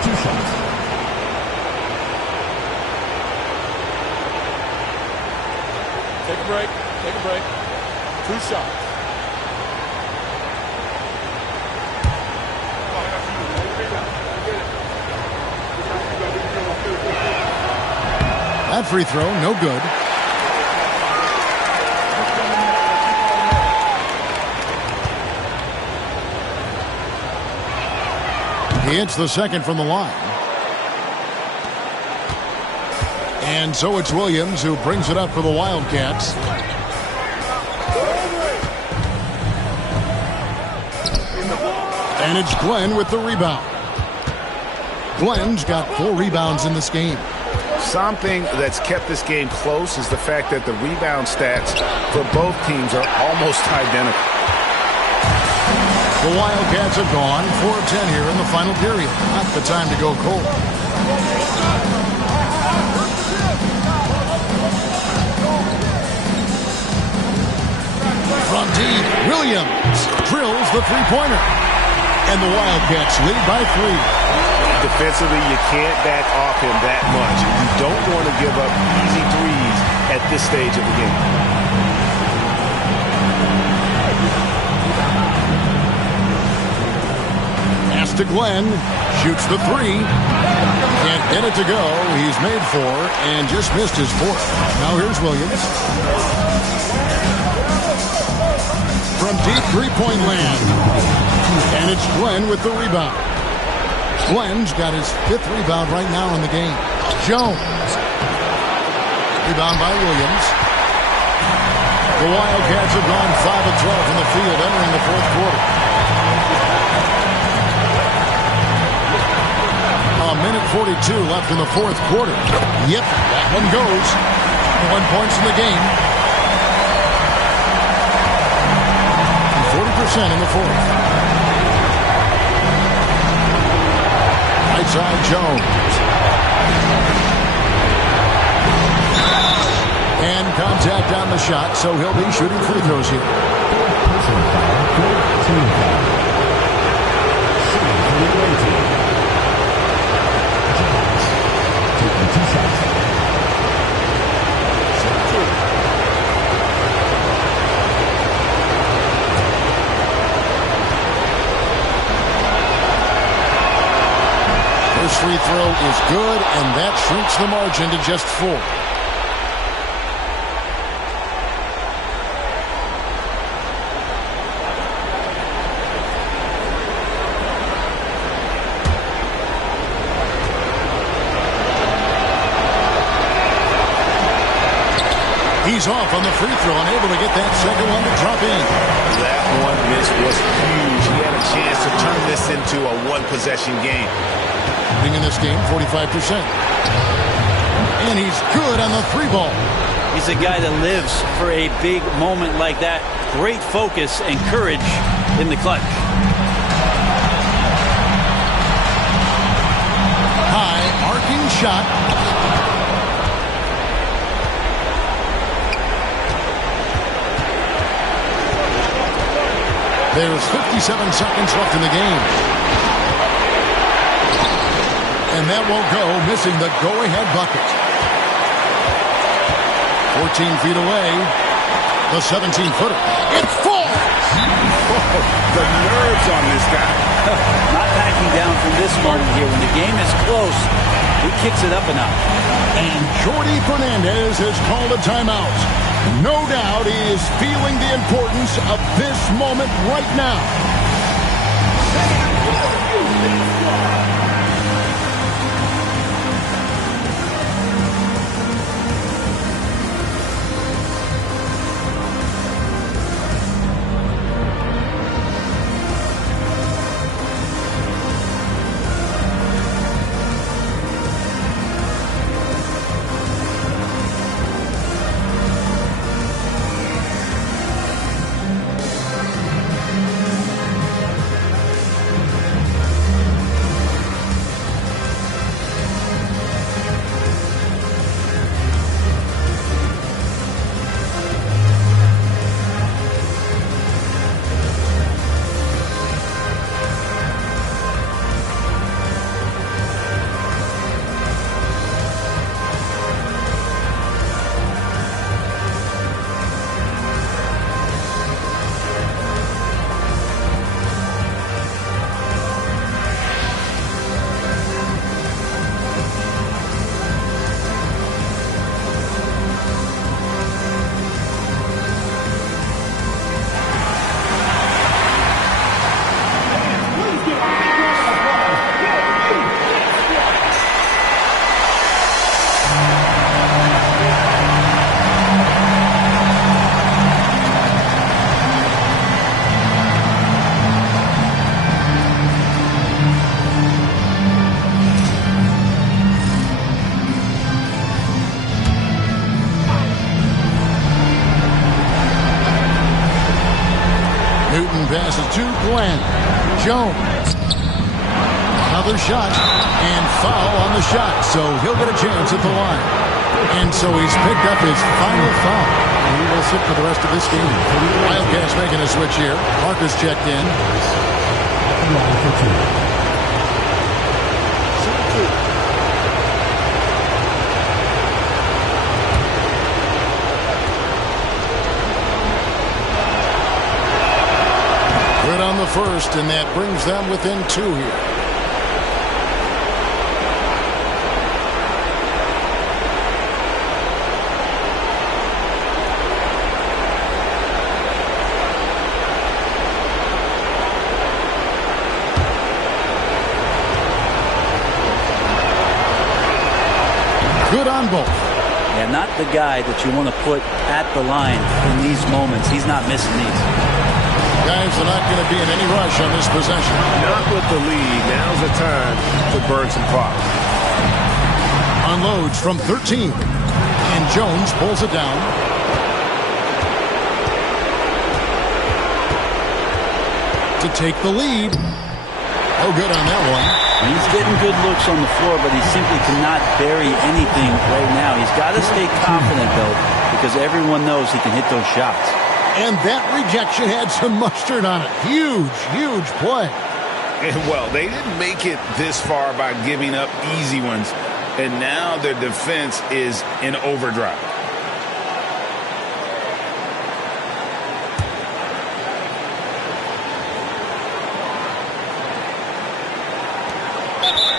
2 shots. Take a break. Take a break. 2 shots. That free throw, no good. He hits the second from the line. And so it's Williams who brings it up for the Wildcats. And it's Glenn with the rebound. Glenn's got 4 rebounds in this game. Something that's kept this game close is the fact that the rebound stats for both teams are almost identical. The Wildcats have gone 4 of 10 here in the final period. Not the time to go cold. From deep, Williams drills the three-pointer. And the Wildcats lead by 3. Defensively, you can't back off him that much. give up easy threes at this stage of the game. Pass to Glenn. Shoots the three. Can't get it to go. He's made four and just missed his fourth. Now here's Williams. From deep three-point land. And it's Glenn with the rebound. Glenn's got his fifth rebound right now in the game. Jones. Rebound by Williams. The Wildcats have gone 5 of 12 from the field entering the fourth quarter. A minute 42 left in the fourth quarter. Yep, that one goes. 1 point in the game. 40% in the fourth. Right side, Jones. And contact on the shot, so he'll be shooting free throws here. First free throw is good, and that shrinks the margin to just 4. He's off on the free throw, unable to get that second one to drop in. That one miss was huge. He had a chance to turn this into a one-possession game. In this game, 45%. And he's good on the three ball. He's a guy that lives for a big moment like that. Great focus and courage in the clutch. High arcing shot. There's 57 seconds left in the game. And that won't go, missing the go-ahead bucket. 14 feet away. The 17-footer. It falls! The nerves on this guy. Not backing down from this moment here. When the game is close, he kicks it up a notch. And Jordi Fernandez has called a timeout. No doubt he is feeling the importance of this moment right now. Passes to Glenn. Jones. Another shot and foul on the shot. So he'll get a chance at the line. And so he's picked up his final foul. And he will sit for the rest of this game. Wildcats making a switch here. Parker's checked in. first, and that brings them within 2 here. Good on both. Yeah, not the guy that you want to put at the line in these moments. He's not missing these. Guys are not going to be in any rush on this possession. Not with the lead. Now's the time to burn some clock. Unloads from 13. And Jones pulls it down. To take the lead. Oh, good on that one. He's getting good looks on the floor, but he simply cannot bury anything right now. He's got to stay confident, though, because everyone knows he can hit those shots. And that rejection had some mustard on it. Huge, huge play. Well, they didn't make it this far by giving up easy ones, and now their defense is in overdrive.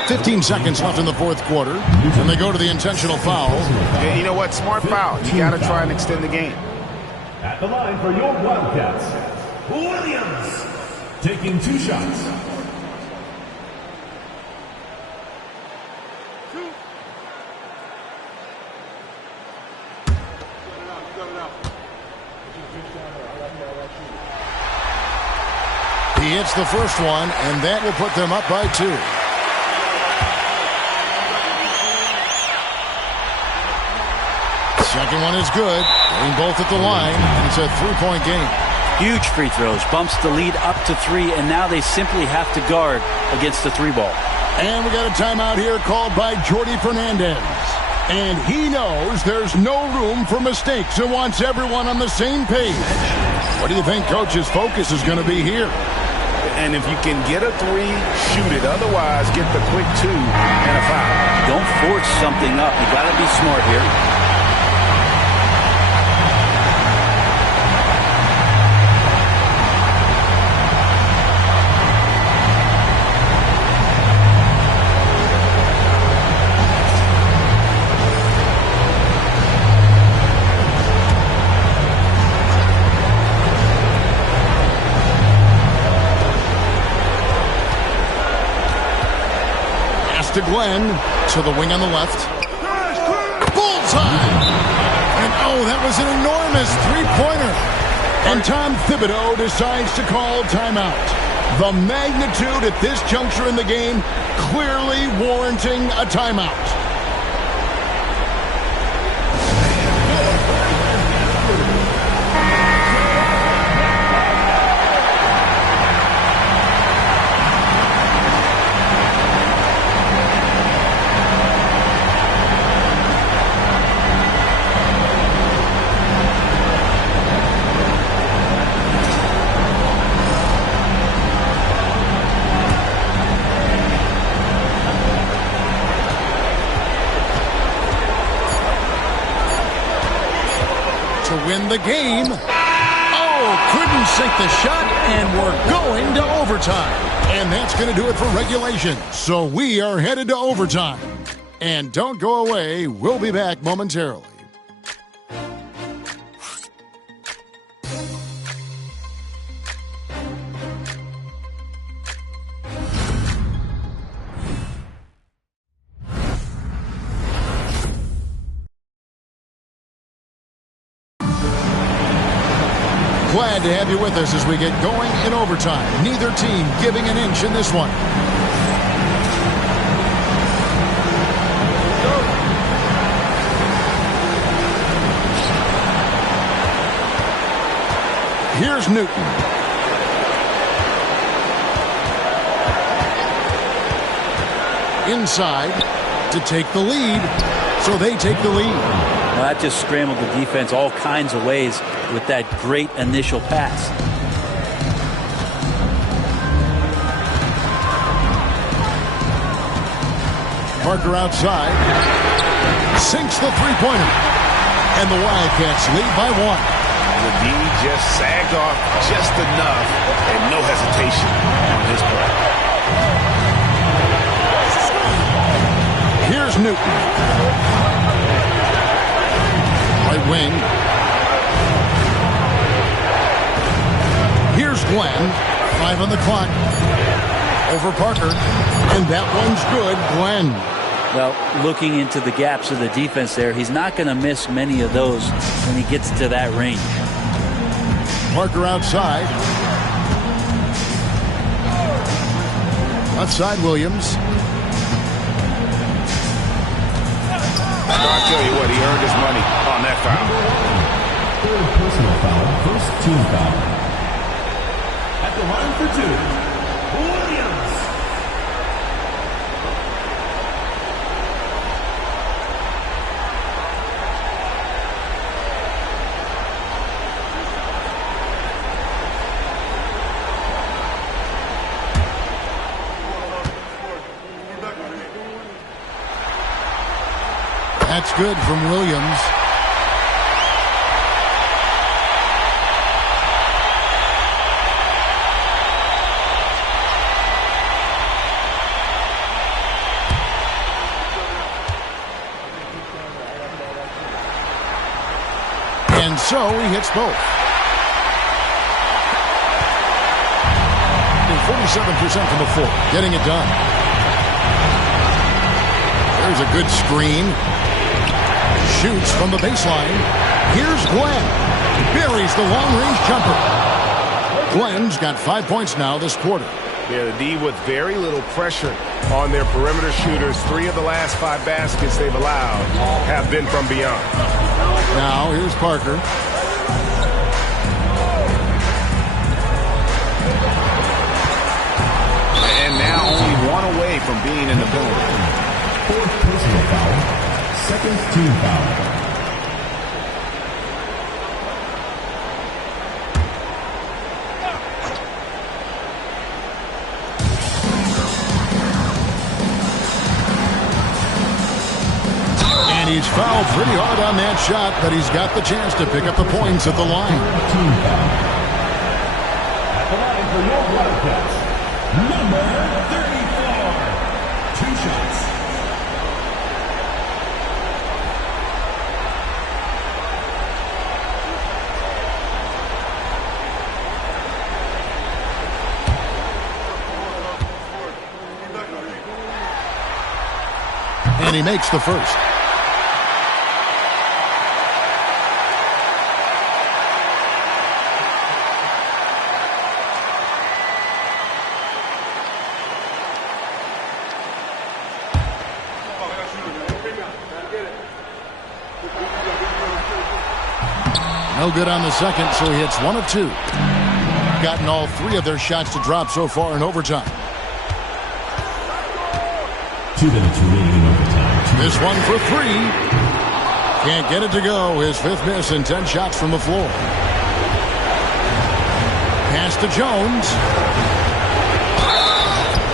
15 seconds left in the fourth quarter, and they go to the intentional foul. Yeah, you know what? Smart foul. You got to try and extend the game. At the line for your Wildcats, Williams, taking 2 shots. He hits the first one, and that will put them up by 2. Second one is good. Getting both at the line, and it's a 3-point game. Huge free throws. Bumps the lead up to 3, and now they simply have to guard against the 3-ball. And we got a timeout here called by Jordi Fernandez. And he knows there's no room for mistakes and wants everyone on the same page. What do you think Coach's focus is going to be here? And if you can get a 3, shoot it. Otherwise, get the quick 2 and a foul. Don't force something up. You got to be smart here. To Glenn, to the wing on the left. Bullseye! And oh, that was an enormous 3-pointer. And Tom Thibodeau decides to call timeout. The magnitude at this juncture in the game clearly warranting a timeout. Win the game. Oh, couldn't sink the shot, and we're going to overtime. And that's going to do it for regulation. So we are headed to overtime. And don't go away. We'll be back momentarily. Glad to have you with us as we get going in overtime. Neither team giving an inch in this one. Here's Newton. Inside to take the lead. So they take the lead. Well, that just scrambled the defense all kinds of ways with that great initial pass. Parker outside. Sinks the 3-pointer. And the Wildcats lead by 1. The D just sagged off just enough and no hesitation on his part. Here's Newton. Right wing. Here's Glenn. 5 on the clock. Over Parker. And that one's good. Glenn. Well, looking into the gaps of the defense there, he's not going to miss many of those when he gets to that range. Parker outside. Outside Williams. I'll tell you what, he earned his money on that foul. Third personal foul, first team foul. At the line for 2, Williams. That's good from Williams. And so he hits both. 47% from the floor, getting it done. There's a good screen. Shoots from the baseline. Here's Glenn. Buries the long-range jumper. Glenn's got 5 points now this quarter. Yeah, the D with very little pressure on their perimeter shooters. 3 of the last 5 baskets they've allowed have been from beyond. Now, here's Parker. And now only 1 away from being in the penalty. Fourth personal foul, second team foul. And he's fouled pretty hard on that shot, but he's got the chance to pick up the points at the line. Team foul. At the line for your broadcast, number 34. 2 shots. And he makes the first. No good on the second, so he hits 1 of 2. Gotten all 3 of their shots to drop so far in overtime. 2 minutes remaining in overtime. This one for 3. Can't get it to go. His 5th miss and 10 shots from the floor. Pass to Jones.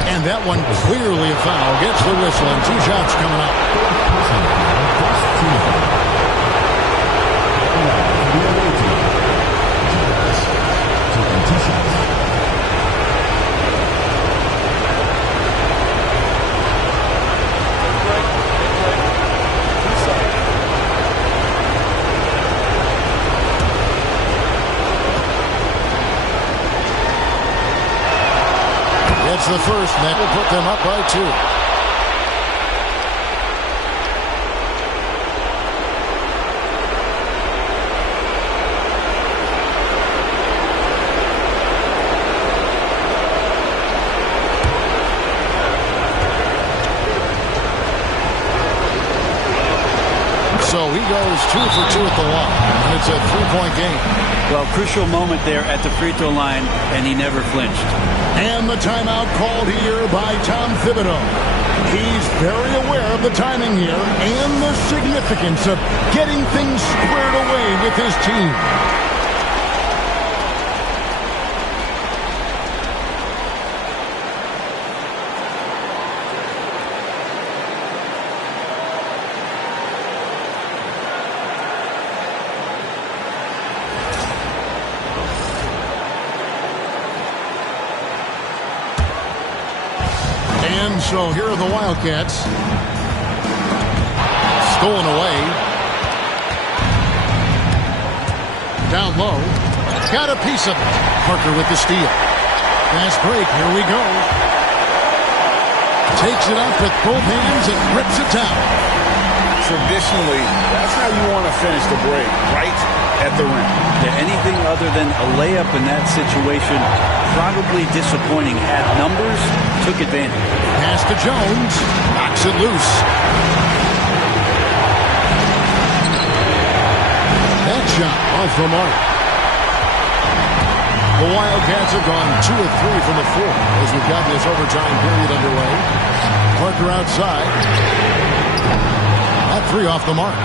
And that one clearly a foul. Gets the whistle and 2 shots coming up. It's the first, and that will put them up by 2. So he goes 2 for 2 at the line, and it's a 3-point game. Well, crucial moment there at the free throw line, and he never flinched. And the timeout called here by Tom Thibodeau. He's very aware of the timing here and the significance of getting things squared away with his team. So here are the Wildcats. Stolen away. Down low. Got a piece of it. Parker with the steal. Fast break. Here we go. Takes it up with both hands and rips it down. Traditionally, that's how you want to finish the break, right at the rim. Yeah, anything other than a layup in that situation, probably disappointing. Had numbers, took advantage. Pass to Jones. Knocks it loose. That shot off the mark. The Wildcats have gone 2 of 3 from the floor as we've got this overtime period underway. Parker outside. That 3 off the mark.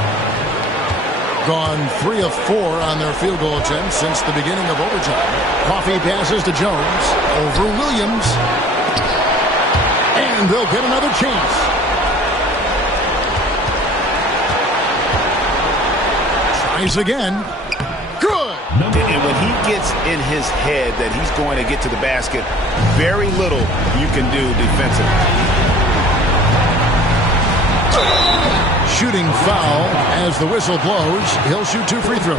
Gone 3 of 4 on their field goal attempts since the beginning of overtime. Coffey passes to Jones. Over Williams. And they'll get another chance. Tries again. Good. And when he gets in his head that he's going to get to the basket, very little you can do defensively. Shooting foul as the whistle blows. He'll shoot 2 free throws.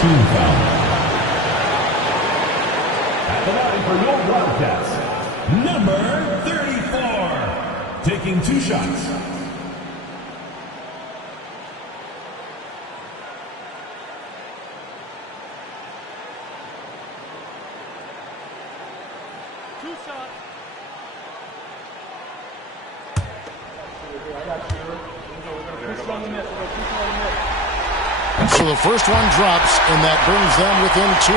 Team foul. At the line for your Wildcats, number 34, taking 2 shots. So the first one drops, and that brings them within 2.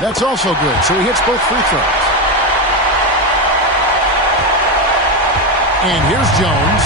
That's also good, so he hits both free throws. And here's Jones.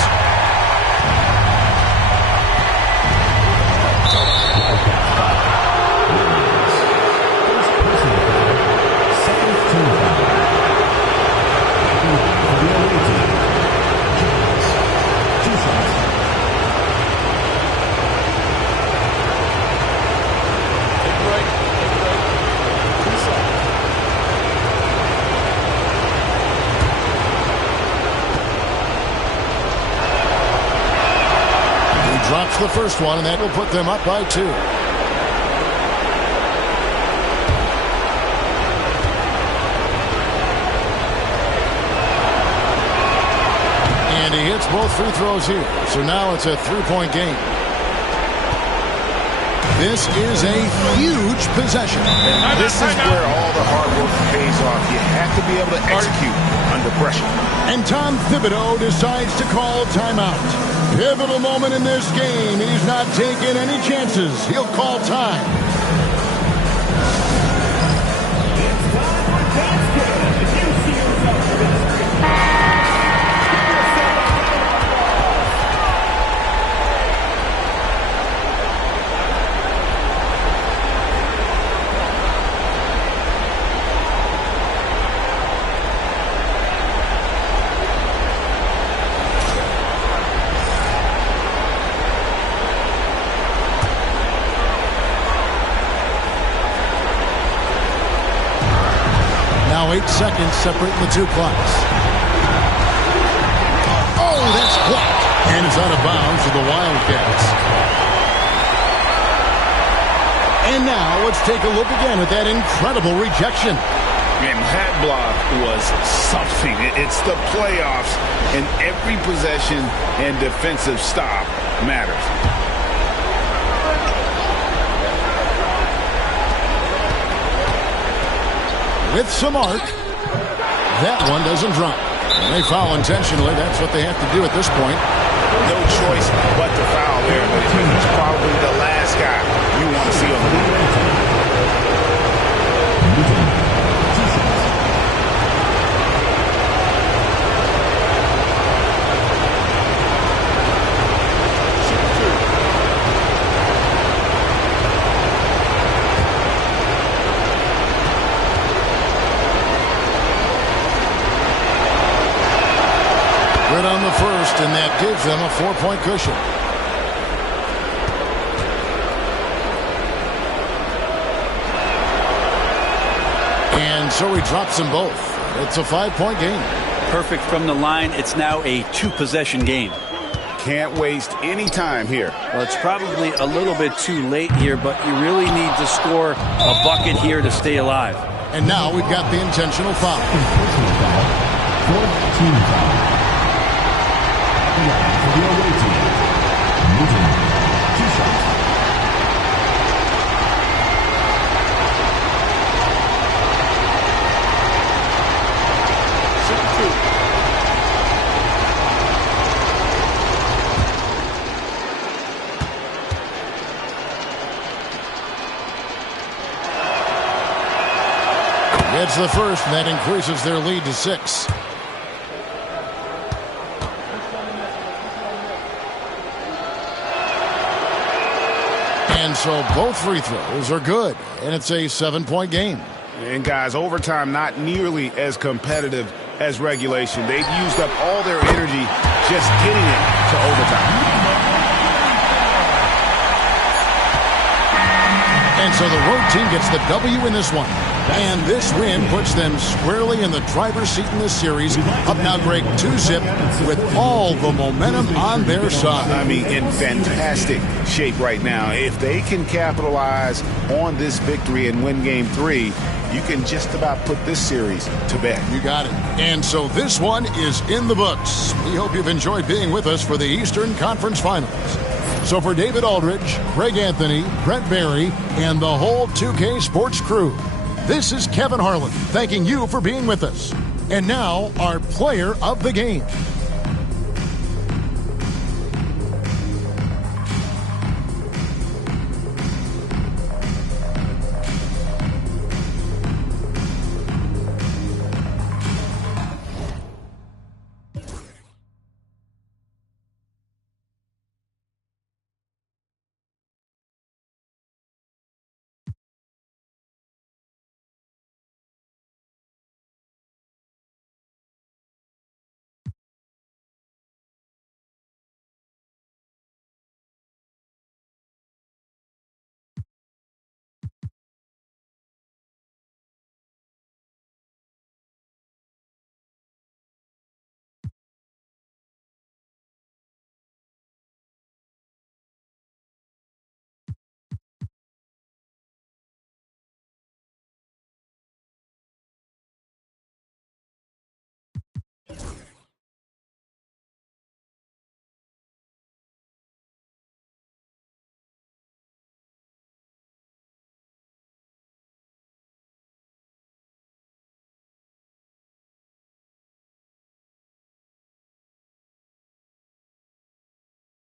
Drops the first one, and that will put them up by 2. And he hits both free throws here. So now it's a 3-point game. This is a huge possession. And this is where all the hard work pays off. You have to be able to execute under pressure. And Tom Thibodeau decides to call timeout. Pivotal moment in this game. He's not taking any chances. He'll call time. It's time for basket. If you see yourself for this Now 8 seconds separating the 2 clocks. Oh, that's blocked. And it's out of bounds for the Wildcats. And now let's take a look again at that incredible rejection. And that block was something. It's the playoffs, and every possession and defensive stop matters. With some arc, that one doesn't drop. And they foul intentionally. That's what they have to do at this point. No choice but to foul there, but he's probably the last guy you want to see on the field. On the and that gives them a 4-point cushion. And so he drops them both. It's a 5-point game. Perfect from the line. It's now a 2-possession game. Can't waste any time here. Well, it's probably a little bit too late here, but you really need to score a bucket here to stay alive. And now we've got the intentional foul. Intentional foul. 14 foul. The line for the away team. Newton, 2 shots. It's the first, and that increases their lead to 6. And so both free throws are good, and it's a 7-point game. And guys, overtime not nearly as competitive as regulation. They've used up all their energy just getting it to overtime. And so the road team gets the W in this one. And this win puts them squarely in the driver's seat in this series. Up now, Greg, 2-zip with all the momentum on their side. I mean, in fantastic shape right now. If they can capitalize on this victory and win Game 3, you can just about put this series to bed. You got it. And so this one is in the books. We hope you've enjoyed being with us for the Eastern Conference Finals. So for David Aldridge, Greg Anthony, Brent Barry, and the whole 2K Sports crew, this is Kevin Harlan thanking you for being with us. And now, our player of the game.